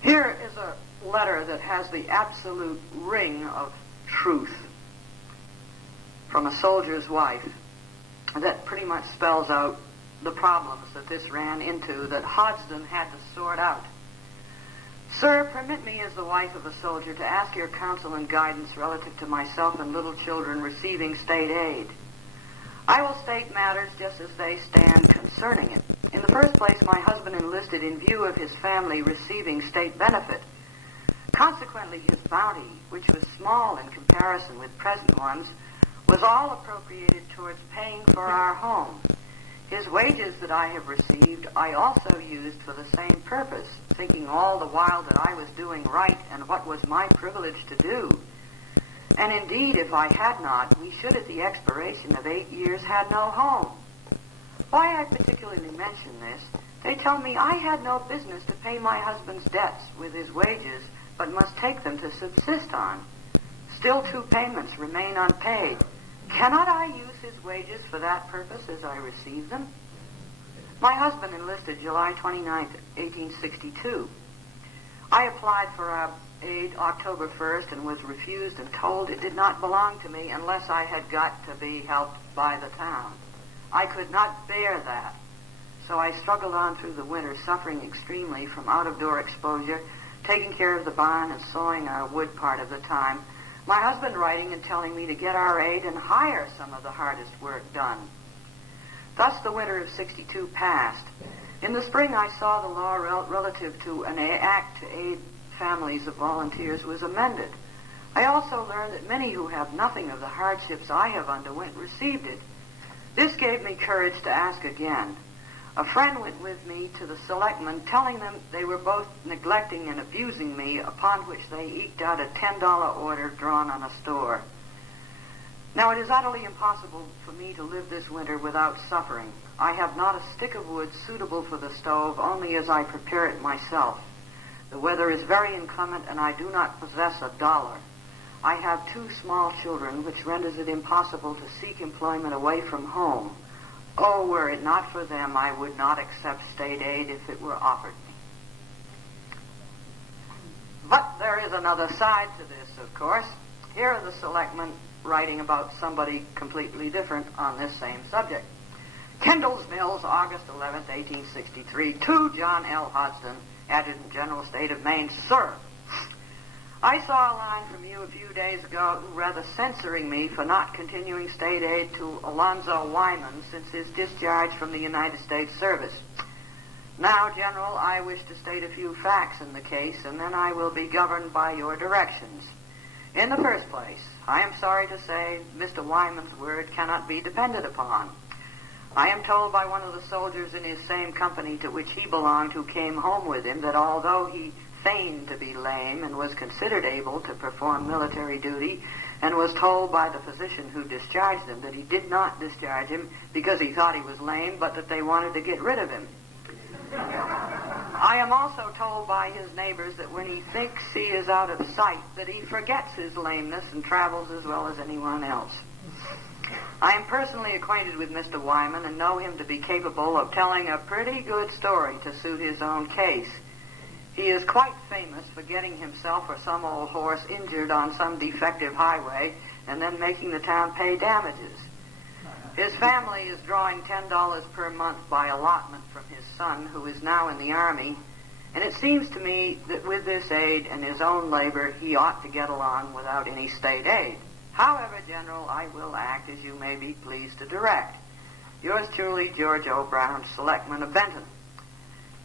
Here is a letter that has the absolute ring of truth from a soldier's wife that pretty much spells out the problems that this ran into that Hodsdon had to sort out. Sir, permit me as the wife of a soldier to ask your counsel and guidance relative to myself and little children receiving state aid. I will state matters just as they stand concerning it. In the first place, my husband enlisted in view of his family receiving state benefit. Consequently, his bounty, which was small in comparison with present ones, was all appropriated towards paying for our home. His wages that I have received I also used for the same purpose, thinking all the while that I was doing right and what was my privilege to do. And indeed, if I had not, we should at the expiration of 8 years had no home. Why I particularly mention this, they tell me I had no business to pay my husband's debts with his wages, but must take them to subsist on. Still 2 payments remain unpaid. Cannot I use his wages for that purpose as I receive them? My husband enlisted July 29th, 1862. I applied for our aid October 1st and was refused and told it did not belong to me unless I had got to be helped by the town. I could not bear that, so I struggled on through the winter, suffering extremely from out-of-door exposure, taking care of the barn and sawing our wood part of the time, my husband writing and telling me to get our aid and hire some of the hardest work done. Thus the winter of 62 passed. In the spring I saw the law relative to an act to aid families of volunteers was amended. I also learned that many who have nothing of the hardships I have underwent received it. This gave me courage to ask again. A friend went with me to the selectmen, telling them they were both neglecting and abusing me, upon which they eked out a $10 order drawn on a store. Now it is utterly impossible for me to live this winter without suffering. I have not a stick of wood suitable for the stove, only as I prepare it myself. The weather is very inclement, and I do not possess $1. I have 2 small children, which renders it impossible to seek employment away from home. Oh, were it not for them, I would not accept state aid if it were offered me. But there is another side to this, of course. Here are the selectmen writing about somebody completely different on this same subject. Kendall's Mills, August 11th, 1863, to John L. Hodsdon, Adjutant General, State of Maine. Sir, I saw a line from you a few days ago rather censoring me for not continuing state aid to Alonzo Wyman since his discharge from the United States service. Now, General, I wish to state a few facts in the case, and then I will be governed by your directions. In the first place, I am sorry to say Mr. Wyman's word cannot be depended upon. I am told by one of the soldiers in his same company to which he belonged who came home with him that although he feigned to be lame and was considered able to perform military duty, and was told by the physician who discharged him that he did not discharge him because he thought he was lame, but that they wanted to get rid of him. I am also told by his neighbors that when he thinks he is out of sight, that he forgets his lameness and travels as well as anyone else. I am personally acquainted with Mr. Wyman and know him to be capable of telling a pretty good story to suit his own case. He is quite famous for getting himself or some old horse injured on some defective highway and then making the town pay damages. His family is drawing $10 per month by allotment from his son, who is now in the Army, and it seems to me that with this aid and his own labor, he ought to get along without any state aid. However, General, I will act as you may be pleased to direct. Yours truly, George O. Brown, Selectman of Benton.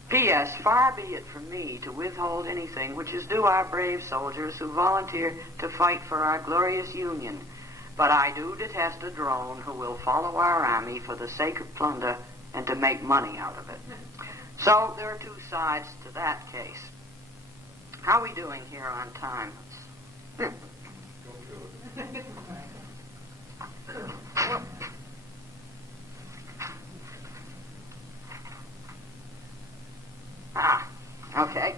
P.S. Far be it from me to withhold anything which is due our brave soldiers who volunteer to fight for our glorious Union. But I do detest a drone who will follow our army for the sake of plunder and to make money out of it. So there are two sides to that case. How are we doing here on time? Okay.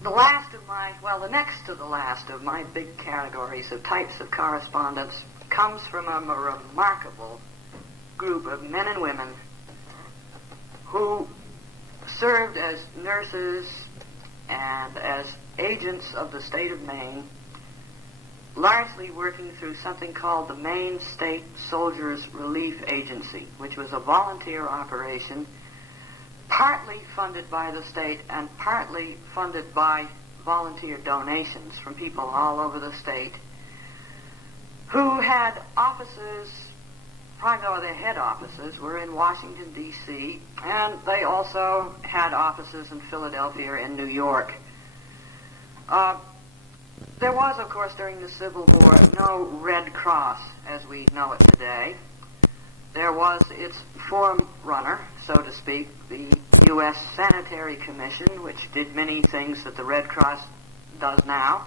The next to the last of my big categories of types of correspondence comes from a remarkable group of men and women who served as nurses and as agents of the state of Maine, largely working through something called the Maine State Soldiers Relief Agency, which was a volunteer operation partly funded by the state and partly funded by volunteer donations from people all over the state who had offices, primarily their head offices were in Washington, D.C., and they also had offices in Philadelphia and New York. There was, of course, during the Civil War, no Red Cross as we know it today. There was its forerunner, so to speak, the U.S. Sanitary Commission, which did many things that the Red Cross does now.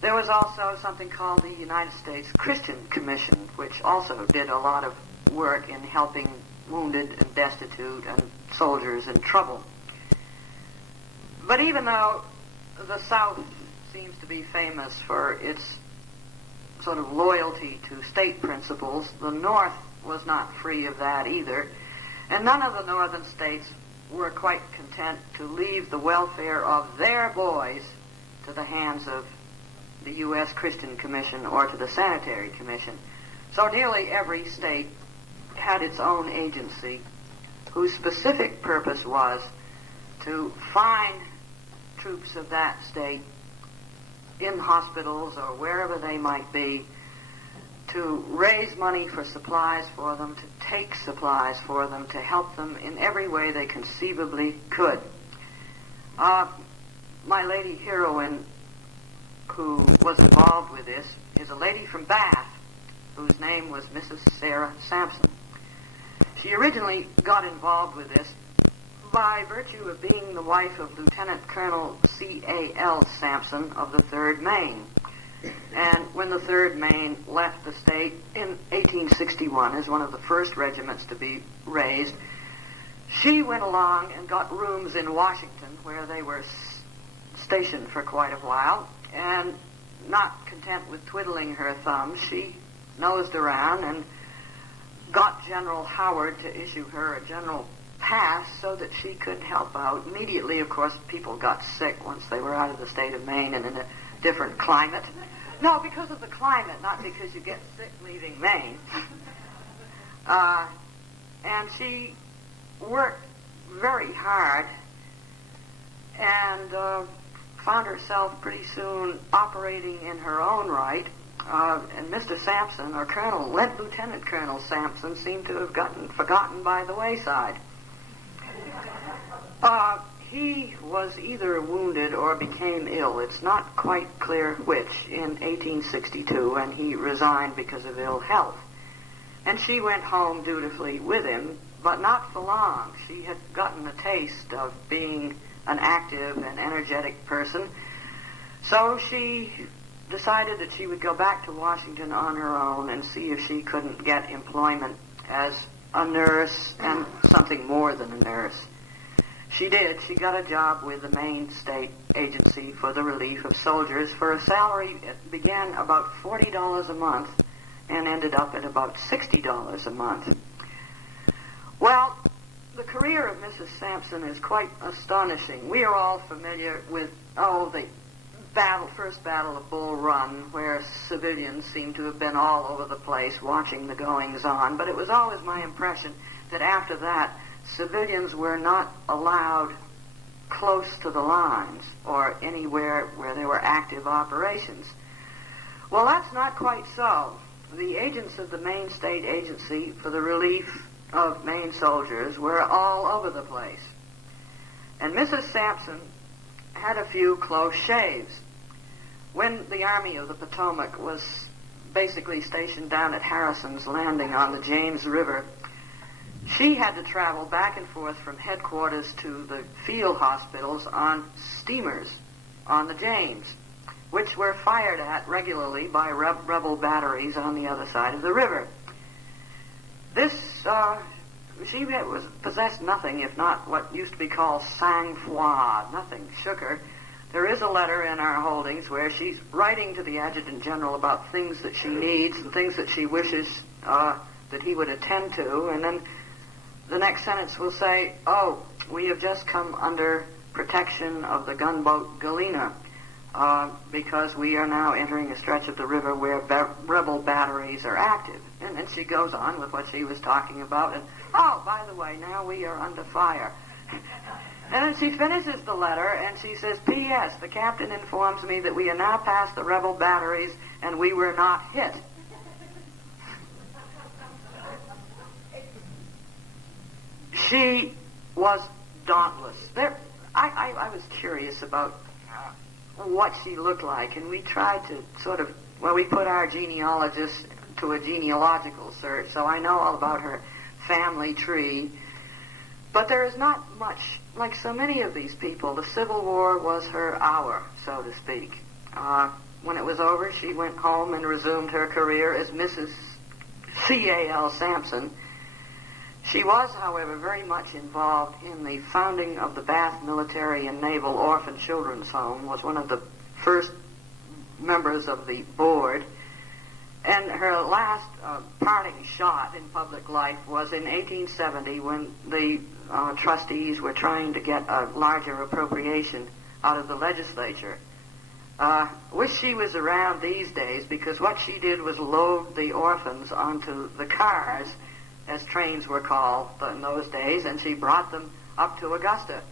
There was also something called the United States Christian Commission, which also did a lot of work in helping wounded and destitute and soldiers in trouble. But even though the South seems to be famous for its sort of loyalty to state principles, the North was not free of that either, and none of the northern states were quite content to leave the welfare of their boys to the hands of the U.S. Christian Commission or to the Sanitary Commission. So nearly every state had its own agency whose specific purpose was to find troops of that state in hospitals or wherever they might be, to raise money for supplies for them, to take supplies for them, to help them in every way they conceivably could. My lady heroine who was involved with this is a lady from Bath whose name was Mrs. Sarah Sampson. She originally got involved with this by virtue of being the wife of Lieutenant Colonel C.A.L. Sampson of the 3rd Maine. And when the 3rd Maine left the state in 1861 as one of the first regiments to be raised, she went along and got rooms in Washington where they were stationed for quite a while, and not content with twiddling her thumbs, she nosed around and got General Howard to issue her a general pass so that she could help out. Immediately, of course, people got sick once they were out of the state of Maine and in a different climate. No, because of the climate, not because you get sick leaving Maine. And she worked very hard and found herself pretty soon operating in her own right. And Mr. Sampson, or Lieutenant Colonel Sampson, seemed to have gotten forgotten by the wayside. He was either wounded or became ill. It's not quite clear which in 1862, and he resigned because of ill health. And she went home dutifully with him, but not for long. She had gotten a taste of being an active and energetic person, so she decided that she would go back to Washington on her own and see if she couldn't get employment as a nurse and something more than a nurse. She did. She got a job with the Maine State Agency for the Relief of Soldiers for a salary. It began about $40 a month and ended up at about $60 a month. Well, the career of Mrs. Sampson is quite astonishing. We are all familiar with, the first battle of Bull Run, where civilians seem to have been all over the place watching the goings-on, but it was always my impression that after that, civilians were not allowed close to the lines or anywhere where there were active operations. Well, that's not quite so. The agents of the Maine State Agency for the Relief of Maine Soldiers were all over the place. And Mrs. Sampson had a few close shaves. When the Army of the Potomac was basically stationed down at Harrison's Landing on the James River, she had to travel back and forth from headquarters to the field hospitals on steamers on the James, which were fired at regularly by rebel batteries on the other side of the river. She possessed nothing, if not what used to be called sang-froid. Nothing shook her. There is a letter in our holdings where she's writing to the Adjutant General about things that she needs and things that she wishes that he would attend to, and then the next sentence will say, we have just come under protection of the gunboat Galena because we are now entering a stretch of the river where rebel batteries are active. And then she goes on with what she was talking about, and, by the way, now we are under fire. And then she finishes the letter, and she says, P.S., the captain informs me that we are now past the rebel batteries, and we were not hit. She was dauntless. I was curious about what she looked like, and we tried to we put our genealogist to a genealogical search, so I know all about her family tree. But there is not much, like so many of these people, the Civil War was her hour, so to speak. When it was over, she went home and resumed her career as Mrs. C.A.L. Sampson. She was, however, very much involved in the founding of the Bath Military and Naval Orphan Children's Home, was one of the first members of the board, and her last parting shot in public life was in 1870 when the trustees were trying to get a larger appropriation out of the legislature. Wish she was around these days, because what she did was load the orphans onto the cars, as trains were called in those days, and she brought them up to Augusta.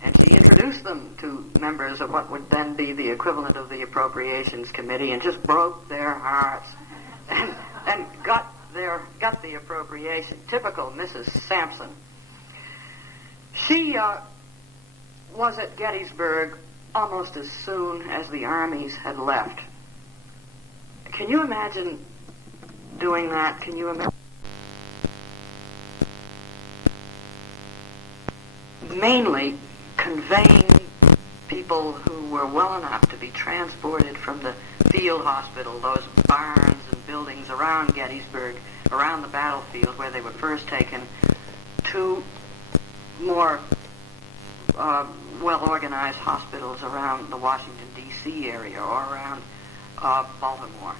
And she introduced them to members of what would then be the equivalent of the Appropriations Committee, and just broke their hearts and got the appropriation. Typical Mrs. Sampson. She was at Gettysburg almost as soon as the armies had left. Can you imagine doing that? Can you imagine? Mainly conveying people who were well enough to be transported from the field hospital, those barns and buildings around Gettysburg, around the battlefield where they were first taken, to more well-organized hospitals around the Washington, D.C. area or around Baltimore.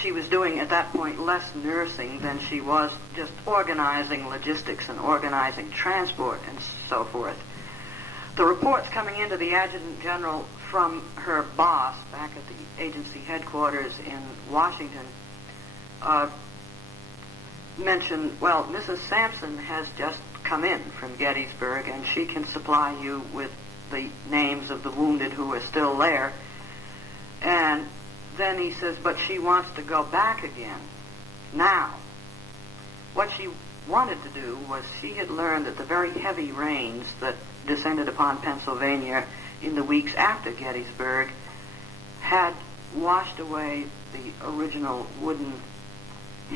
She was doing, at that point, less nursing than she was just organizing logistics and organizing transport and so forth. The reports coming into the Adjutant General from her boss back at the agency headquarters in Washington mention, Mrs. Sampson has just come in from Gettysburg, and she can supply you with the names of the wounded who are still there. And then he says, but she wants to go back again now. What she wanted to do was, she had learned that the very heavy rains that descended upon Pennsylvania in the weeks after Gettysburg had washed away the original wooden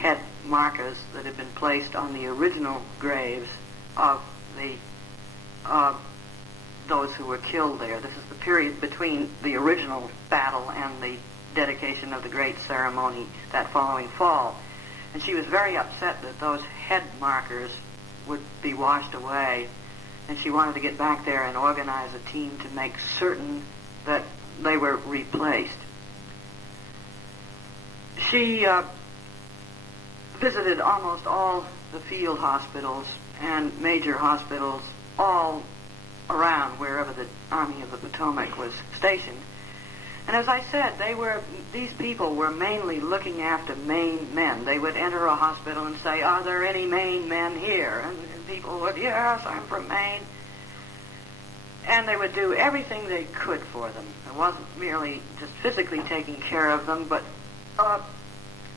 head markers that had been placed on the original graves of those who were killed there. This is the period between the original battle and the dedication of the great ceremony that following fall. And she was very upset that those head markers would be washed away, and she wanted to get back there and organize a team to make certain that they were replaced. She visited almost all the field hospitals and major hospitals all around wherever the Army of the Potomac was stationed. And as I said, these people were mainly looking after Maine men. They would enter a hospital and say, "Are there any Maine men here?" And people would, "Yes, I'm from Maine." And they would do everything they could for them. It wasn't merely just physically taking care of them, but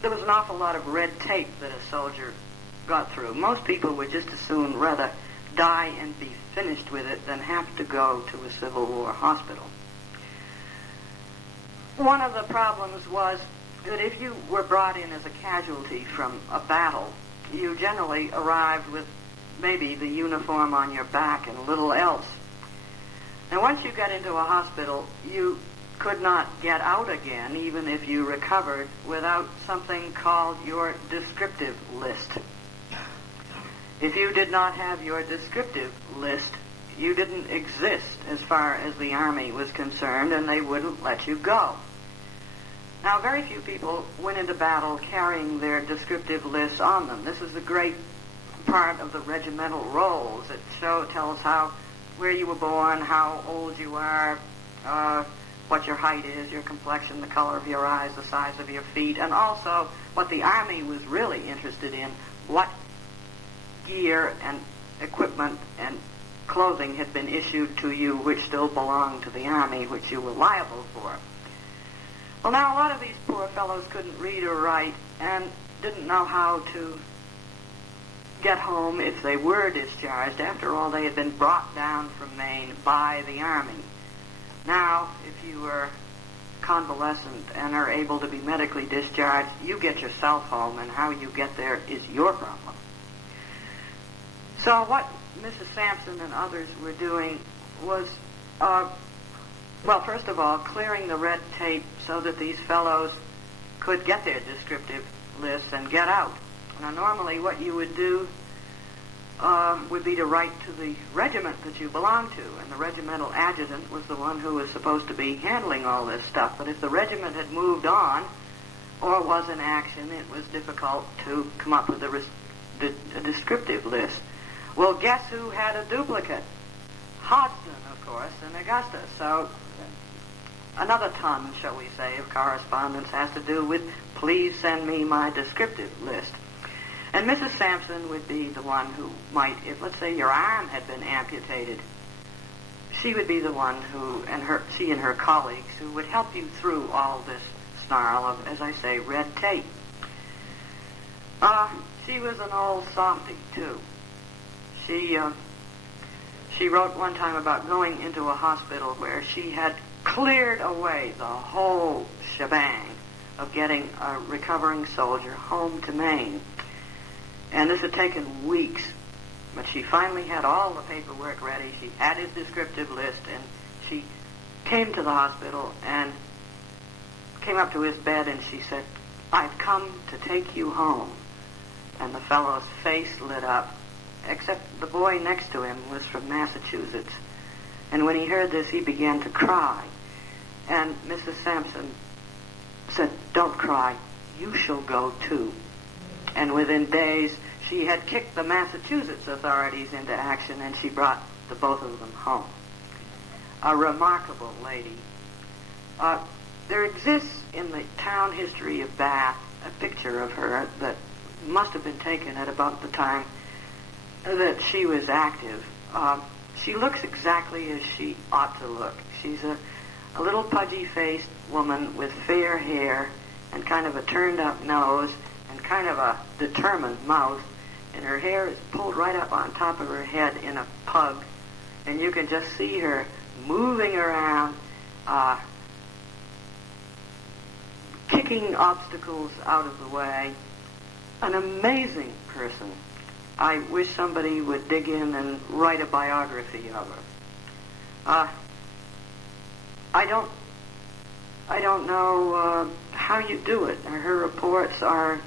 there was an awful lot of red tape that a soldier got through. Most people would just as soon rather die and be finished with it than have to go to a Civil War hospital. One of the problems was that if you were brought in as a casualty from a battle, you generally arrived with maybe the uniform on your back and little else. And once you got into a hospital, you could not get out again, even if you recovered, without something called your descriptive list. If you did not have your descriptive list, you didn't exist as far as the Army was concerned, and they wouldn't let you go. Now, very few people went into battle carrying their descriptive lists on them. This is the great part of the regimental rolls. It tells where you were born, how old you are, what your height is, your complexion, the color of your eyes, the size of your feet, and also what the Army was really interested in, what gear and equipment and clothing had been issued to you which still belonged to the Army, which you were liable for. Well, now, a lot of these poor fellows couldn't read or write and didn't know how to get home if they were discharged. After all, they had been brought down from Maine by the Army. Now, if you were convalescent and are able to be medically discharged, you get yourself home, and how you get there is your problem. So what Mrs. Sampson and others were doing was, well, first of all, clearing the red tape so that these fellows could get their descriptive lists and get out. Now, normally what you would do would be to write to the regiment that you belonged to, and the regimental adjutant was the one who was supposed to be handling all this stuff. But if the regiment had moved on or was in action, it was difficult to come up with a descriptive list. Well, guess who had a duplicate? Hodsdon, of course, in Augusta. So another ton, shall we say, of correspondence has to do with, "Please send me my descriptive list." And Mrs. Sampson would be the one who might, if, let's say, your arm had been amputated, she would be the one who, she and her colleagues, who would help you through all this snarl of, as I say, red tape. She was an old softy, too. She wrote one time about going into a hospital where she had cleared away the whole shebang of getting a recovering soldier home to Maine. And this had taken weeks, but she finally had all the paperwork ready. She had his descriptive list, and she came to the hospital and came up to his bed, and she said, "I've come to take you home." And the fellow's face lit up, except the boy next to him was from Massachusetts. And when he heard this, he began to cry. And Mrs. Sampson said, "Don't cry. You shall go too." And within days, she had kicked the Massachusetts authorities into action, and she brought the both of them home. A remarkable lady. There exists in the town history of Bath a picture of her that must have been taken at about the time that she was active. She looks exactly as she ought to look. She's a little pudgy-faced woman with fair hair and kind of a turned-up nose and kind of a determined mouth, and her hair is pulled right up on top of her head in a pug, and you can just see her moving around, kicking obstacles out of the way, an amazing person. I wish somebody would dig in and write a biography of her. I don't know how you do it. Her reports are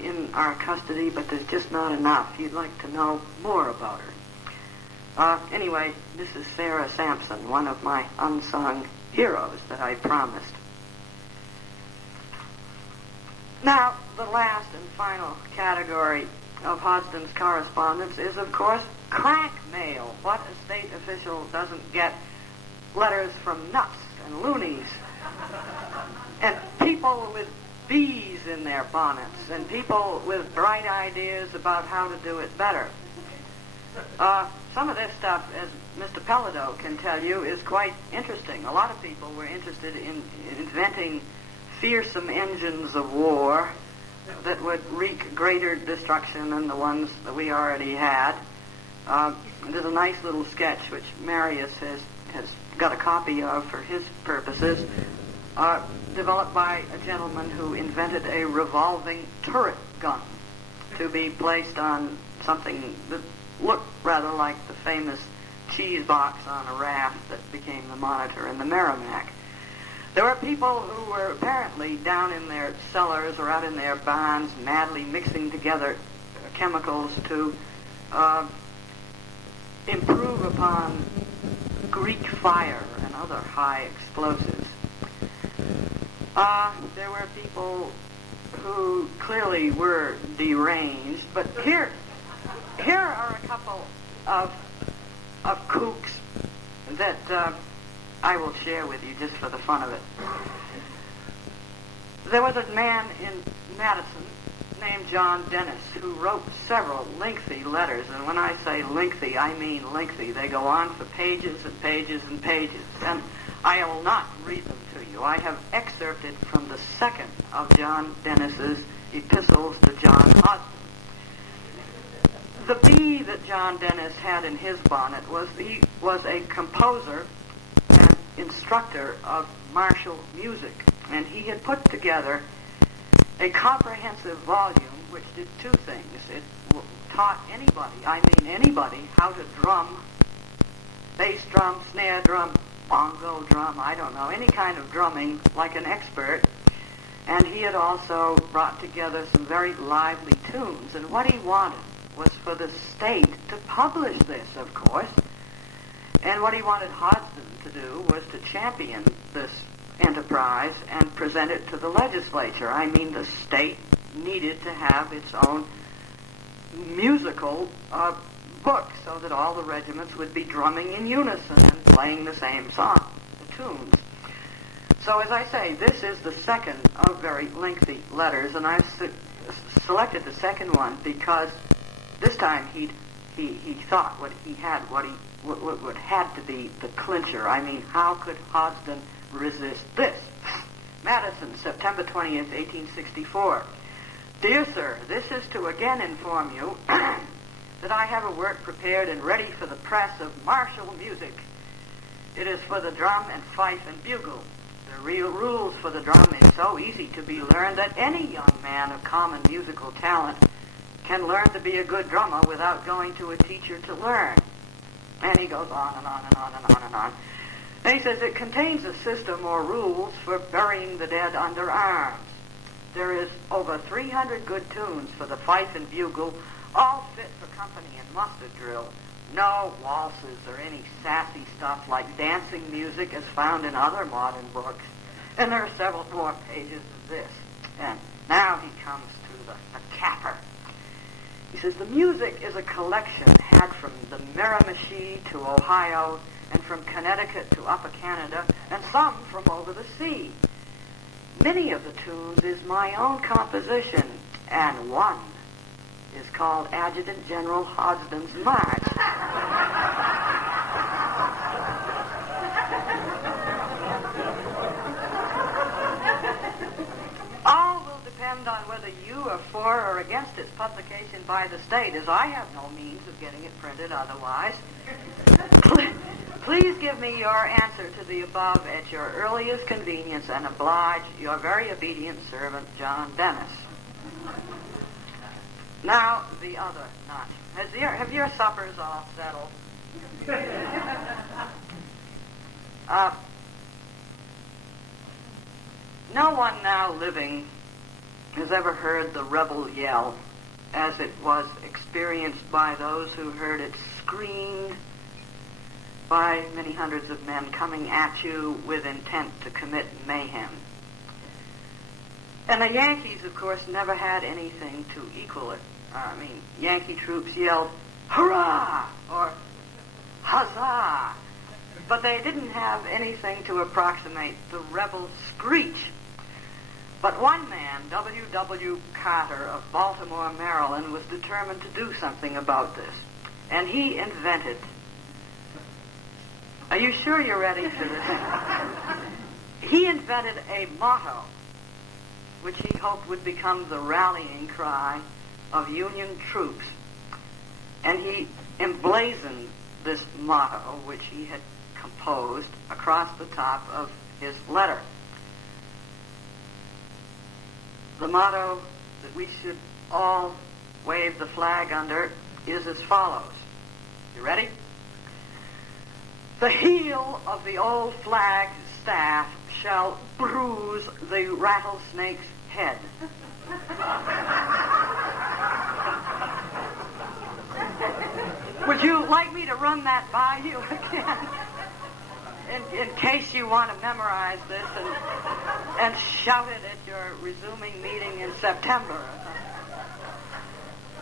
in our custody, but there's just not enough. You'd like to know more about her. Anyway, this is Sarah Sampson, one of my unsung heroes that I promised. Now, the last and final category of Hodsdon's correspondence is, of course, crank mail. What a state official doesn't get letters from nuts and loonies and people with bees in their bonnets and people with bright ideas about how to do it better. Some of this stuff, as Mr. Pelledo can tell you, is quite interesting. A lot of people were interested in inventing fearsome engines of war that would wreak greater destruction than the ones that we already had. There's a nice little sketch which Marius has got a copy of for his purposes, developed by a gentleman who invented a revolving turret gun to be placed on something that looked rather like the famous cheese box on a raft that became the Monitor and the Merrimack. There were people who were apparently down in their cellars or out in their barns madly mixing together chemicals to improve upon Greek fire and other high explosives. There were people who clearly were deranged, but here are a couple of kooks that I will share with you just for the fun of it. There was a man in Madison named John Dennis who wrote several lengthy letters, and when I say lengthy, I mean lengthy. They go on for pages and pages and pages, and I will not read them to you. I have excerpted from the second of John Dennis's epistles to John Hodsdon. The bee that John Dennis had in his bonnet was a composer and instructor of martial music, and he had put together a comprehensive volume which did two things. It taught anybody, how to drum, bass drum, snare drum, bongo drum, I don't know, any kind of drumming like an expert. And he had also brought together some very lively tunes, and what he wanted was for the state to publish this, of course. And what he wanted Hodsdon to do was to champion this enterprise and present it to the legislature. I mean, the state needed to have its own musical book so that all the regiments would be drumming in unison and playing the same song, the tunes. So as I say, this is the second of very lengthy letters, and I selected the second one because this time he thought what had to be the clincher. I mean, how could Hodsdon resist this? Madison, September 20th, 1864. Dear sir, this is to again inform you that I have a work prepared and ready for the press of martial music. It is for the drum and fife and bugle. The real rules for the drum is so easy to be learned that any young man of common musical talent can learn to be a good drummer without going to a teacher to learn. And he goes on and on and on and on and on. And he says it contains a system or rules for burying the dead under arms. There is over 300 good tunes for the fife and bugle, all fit for company and muster drill. No waltzes or any sassy stuff like dancing music as found in other modern books. And there are several more pages of this. And now he comes to the capper. He says, the music is a collection had from the Miramichi to Ohio and from Connecticut to Upper Canada and some from over the sea. Many of the tunes is my own composition, and one is called Adjutant General Hodsdon's March. All will depend on whether you are for or against its publication by the state, as I have no means of getting it printed otherwise. Please give me your answer to the above at your earliest convenience and oblige your very obedient servant, John Dennis. Now, the other nut. Have your suppers all settled? No one now living has ever heard the rebel yell as it was experienced by those who heard it screamed by many hundreds of men coming at you with intent to commit mayhem. And the Yankees, of course, never had anything to equal it. Yankee troops yelled, hurrah, or huzzah, but they didn't have anything to approximate the rebel screech. But one man, W. Carter of Baltimore, Maryland, was determined to do something about this. And he invented... Are you sure you're ready for this? He invented a motto, which he hoped would become the rallying cry of Union troops. And he emblazoned this motto, which he had composed, across the top of his letter. The motto that we should all wave the flag under is as follows. You ready? The heel of the old flag staff shall bruise the rattlesnake's head. Would you like me to run that by you again? In case you want to memorize this and shout it at your resuming meeting in September.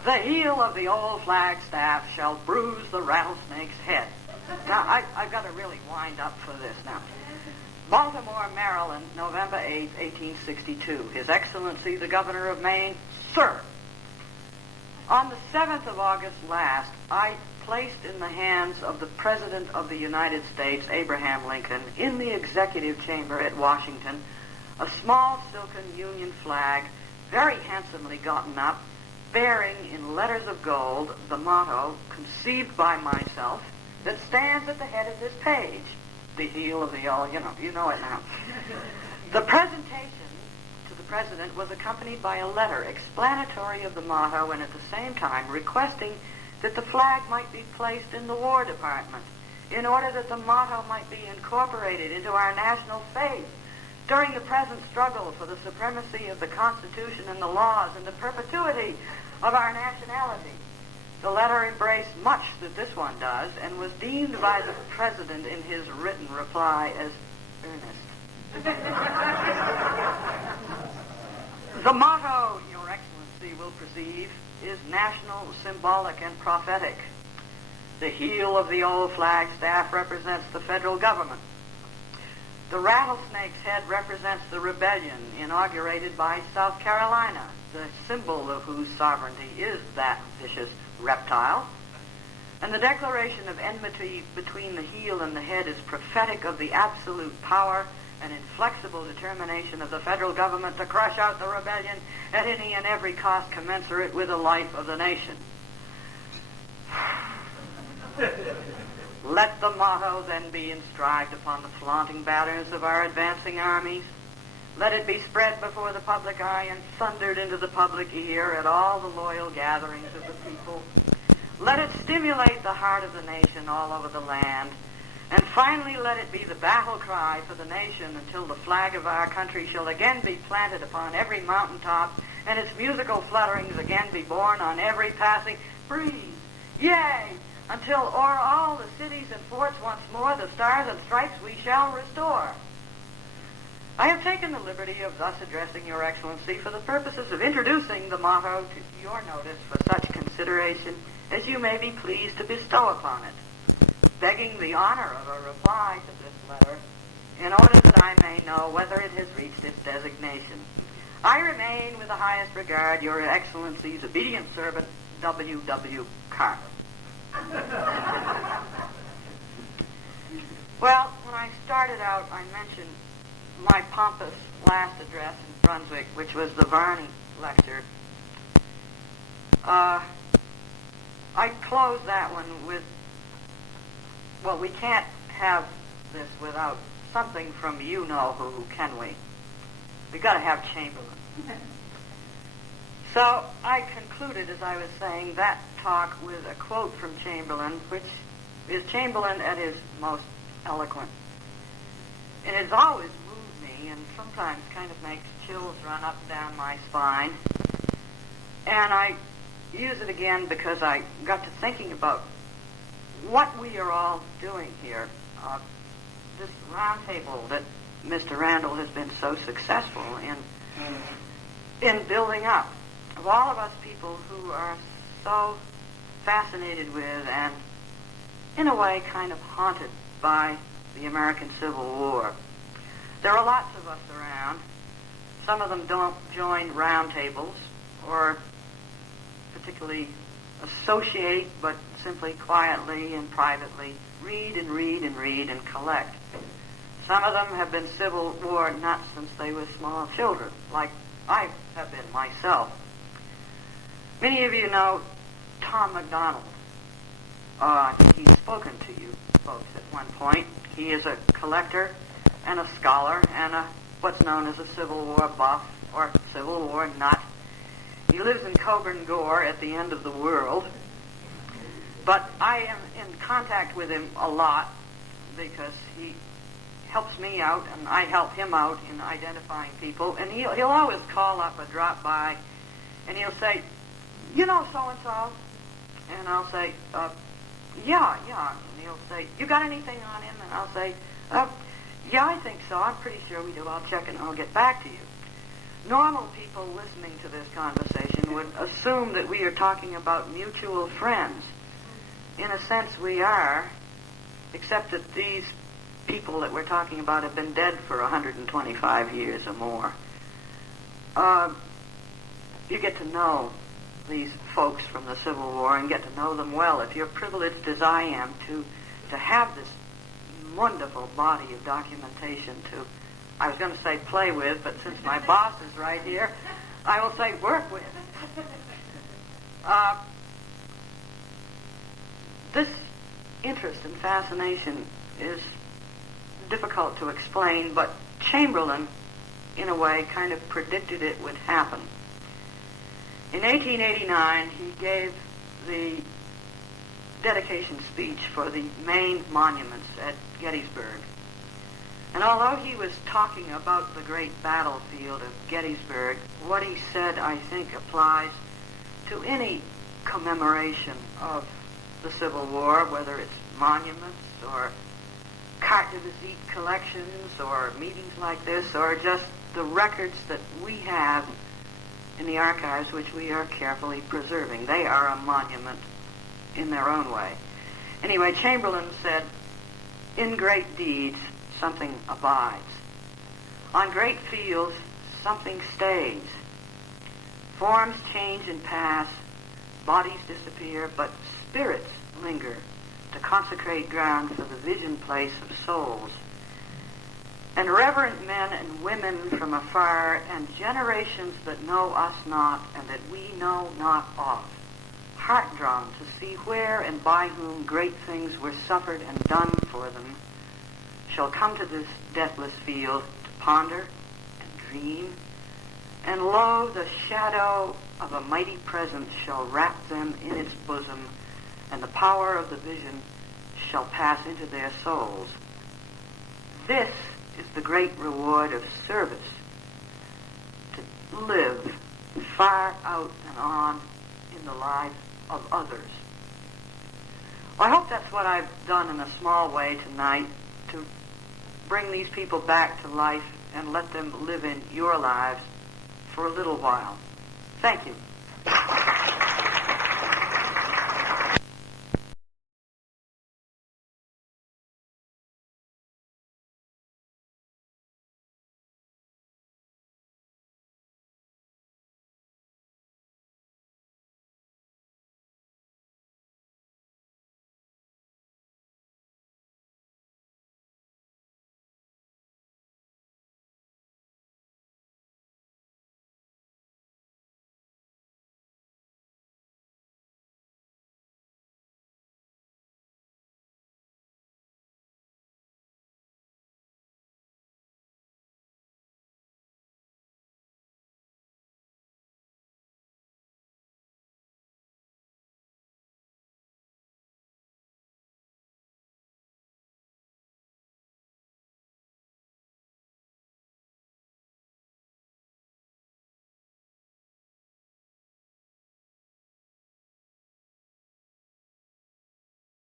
The heel of the old flagstaff shall bruise the rattlesnake's head. Now, I've got to really wind up for this now. Baltimore, Maryland, November 8, 1862. His Excellency, the Governor of Maine, Sir. On the 7th of August last, I placed in the hands of the President of the United States, Abraham Lincoln, in the Executive Chamber at Washington, a small silken Union flag, very handsomely gotten up, bearing in letters of gold the motto, conceived by myself, that stands at the head of this page. The heel of the all, you know it now. The presentation to the President was accompanied by a letter explanatory of the motto and at the same time requesting that the flag might be placed in the War Department in order that the motto might be incorporated into our national faith during the present struggle for the supremacy of the Constitution and the laws and the perpetuity of our nationality. The letter embraced much that this one does and was deemed by the President in his written reply as earnest. The motto, Your Excellency will perceive, is national, symbolic, and prophetic. The heel of the old flagstaff represents the federal government. The rattlesnake's head represents the rebellion inaugurated by South Carolina, the symbol of whose sovereignty is that vicious reptile. And the declaration of enmity between the heel and the head is prophetic of the absolute power and inflexible determination of the federal government to crush out the rebellion at any and every cost commensurate with the life of the nation. Let the motto then be inscribed upon the flaunting banners of our advancing armies. Let it be spread before the public eye and thundered into the public ear at all the loyal gatherings of the people. Let it stimulate the heart of the nation all over the land. And finally, let it be the battle cry for the nation until the flag of our country shall again be planted upon every mountaintop and its musical flutterings again be borne on every passing breeze. Yea, until o'er all the cities and forts once more the stars and stripes we shall restore. I have taken the liberty of thus addressing Your Excellency for the purposes of introducing the motto to your notice for such consideration as you may be pleased to bestow upon it, begging the honor of a reply to this letter in order that I may know whether it has reached its designation. I remain with the highest regard Your Excellency's obedient servant, W. Carter. Well, when I started out, I mentioned my pompous last address in Brunswick, which was the Varney lecture. I closed that one with, well, we can't have this without something from you-know-who, can we? We've got to have Chamberlain. So I concluded, as I was saying, that talk with a quote from Chamberlain, which is Chamberlain at his most eloquent. And it's always moved me and sometimes kind of makes chills run up and down my spine. And I use it again because I got to thinking about what we are all doing here. This roundtable that Mr. Randall has been so successful in building up. Of all of us people who are so fascinated with and, in a way, kind of haunted by the American Civil War. There are lots of us around. Some of them don't join roundtables or particularly associate, but simply quietly and privately read and read and read and collect. Some of them have been Civil War nuts since they were small children, like I have been myself. Many of you know Tom MacDonald. I think he's spoken to you folks at one point. He is a collector and a scholar and what's known as a Civil War buff or Civil War nut. He lives in Coburn Gore at the end of the world. But I am in contact with him a lot because he helps me out and I help him out in identifying people. And he'll always call up or drop by and he'll say, you know so-and-so? And I'll say, yeah. And he'll say, you got anything on him? And I'll say, yeah, I think so. I'm pretty sure we do. I'll check and I'll get back to you. Normal people listening to this conversation would assume that we are talking about mutual friends. In a sense, we are, except that these people that we're talking about have been dead for 125 years or more. You get to know these folks from the Civil War and get to know them well. If you're privileged as I am to have this wonderful body of documentation to, I was going to say play with, but since my boss is right here, I will say work with. This interest and fascination is difficult to explain, but Chamberlain, in a way, kind of predicted it would happen. In 1889, he gave the dedication speech for the Maine monuments at Gettysburg. And although he was talking about the great battlefield of Gettysburg, what he said, I think, applies to any commemoration of the Civil War, whether it's monuments or carte de visite collections or meetings like this or just the records that we have in the archives which we are carefully preserving. They are a monument in their own way. Anyway, Chamberlain said, in great deeds, something abides. On great fields, something stays. Forms change and pass, bodies disappear, but spirits linger to consecrate ground for the vision place of souls. And reverent men and women from afar, and generations that know us not, and that we know not of, heart-drawn to see where and by whom great things were suffered and done for them, shall come to this deathless field to ponder and dream, and lo, the shadow of a mighty presence shall wrap them in its bosom, and the power of the vision shall pass into their souls. This is the great reward of service, to live far out and on in the lives of others. Well, I hope that's what I've done in a small way tonight, to bring these people back to life and let them live in your lives for a little while. Thank you.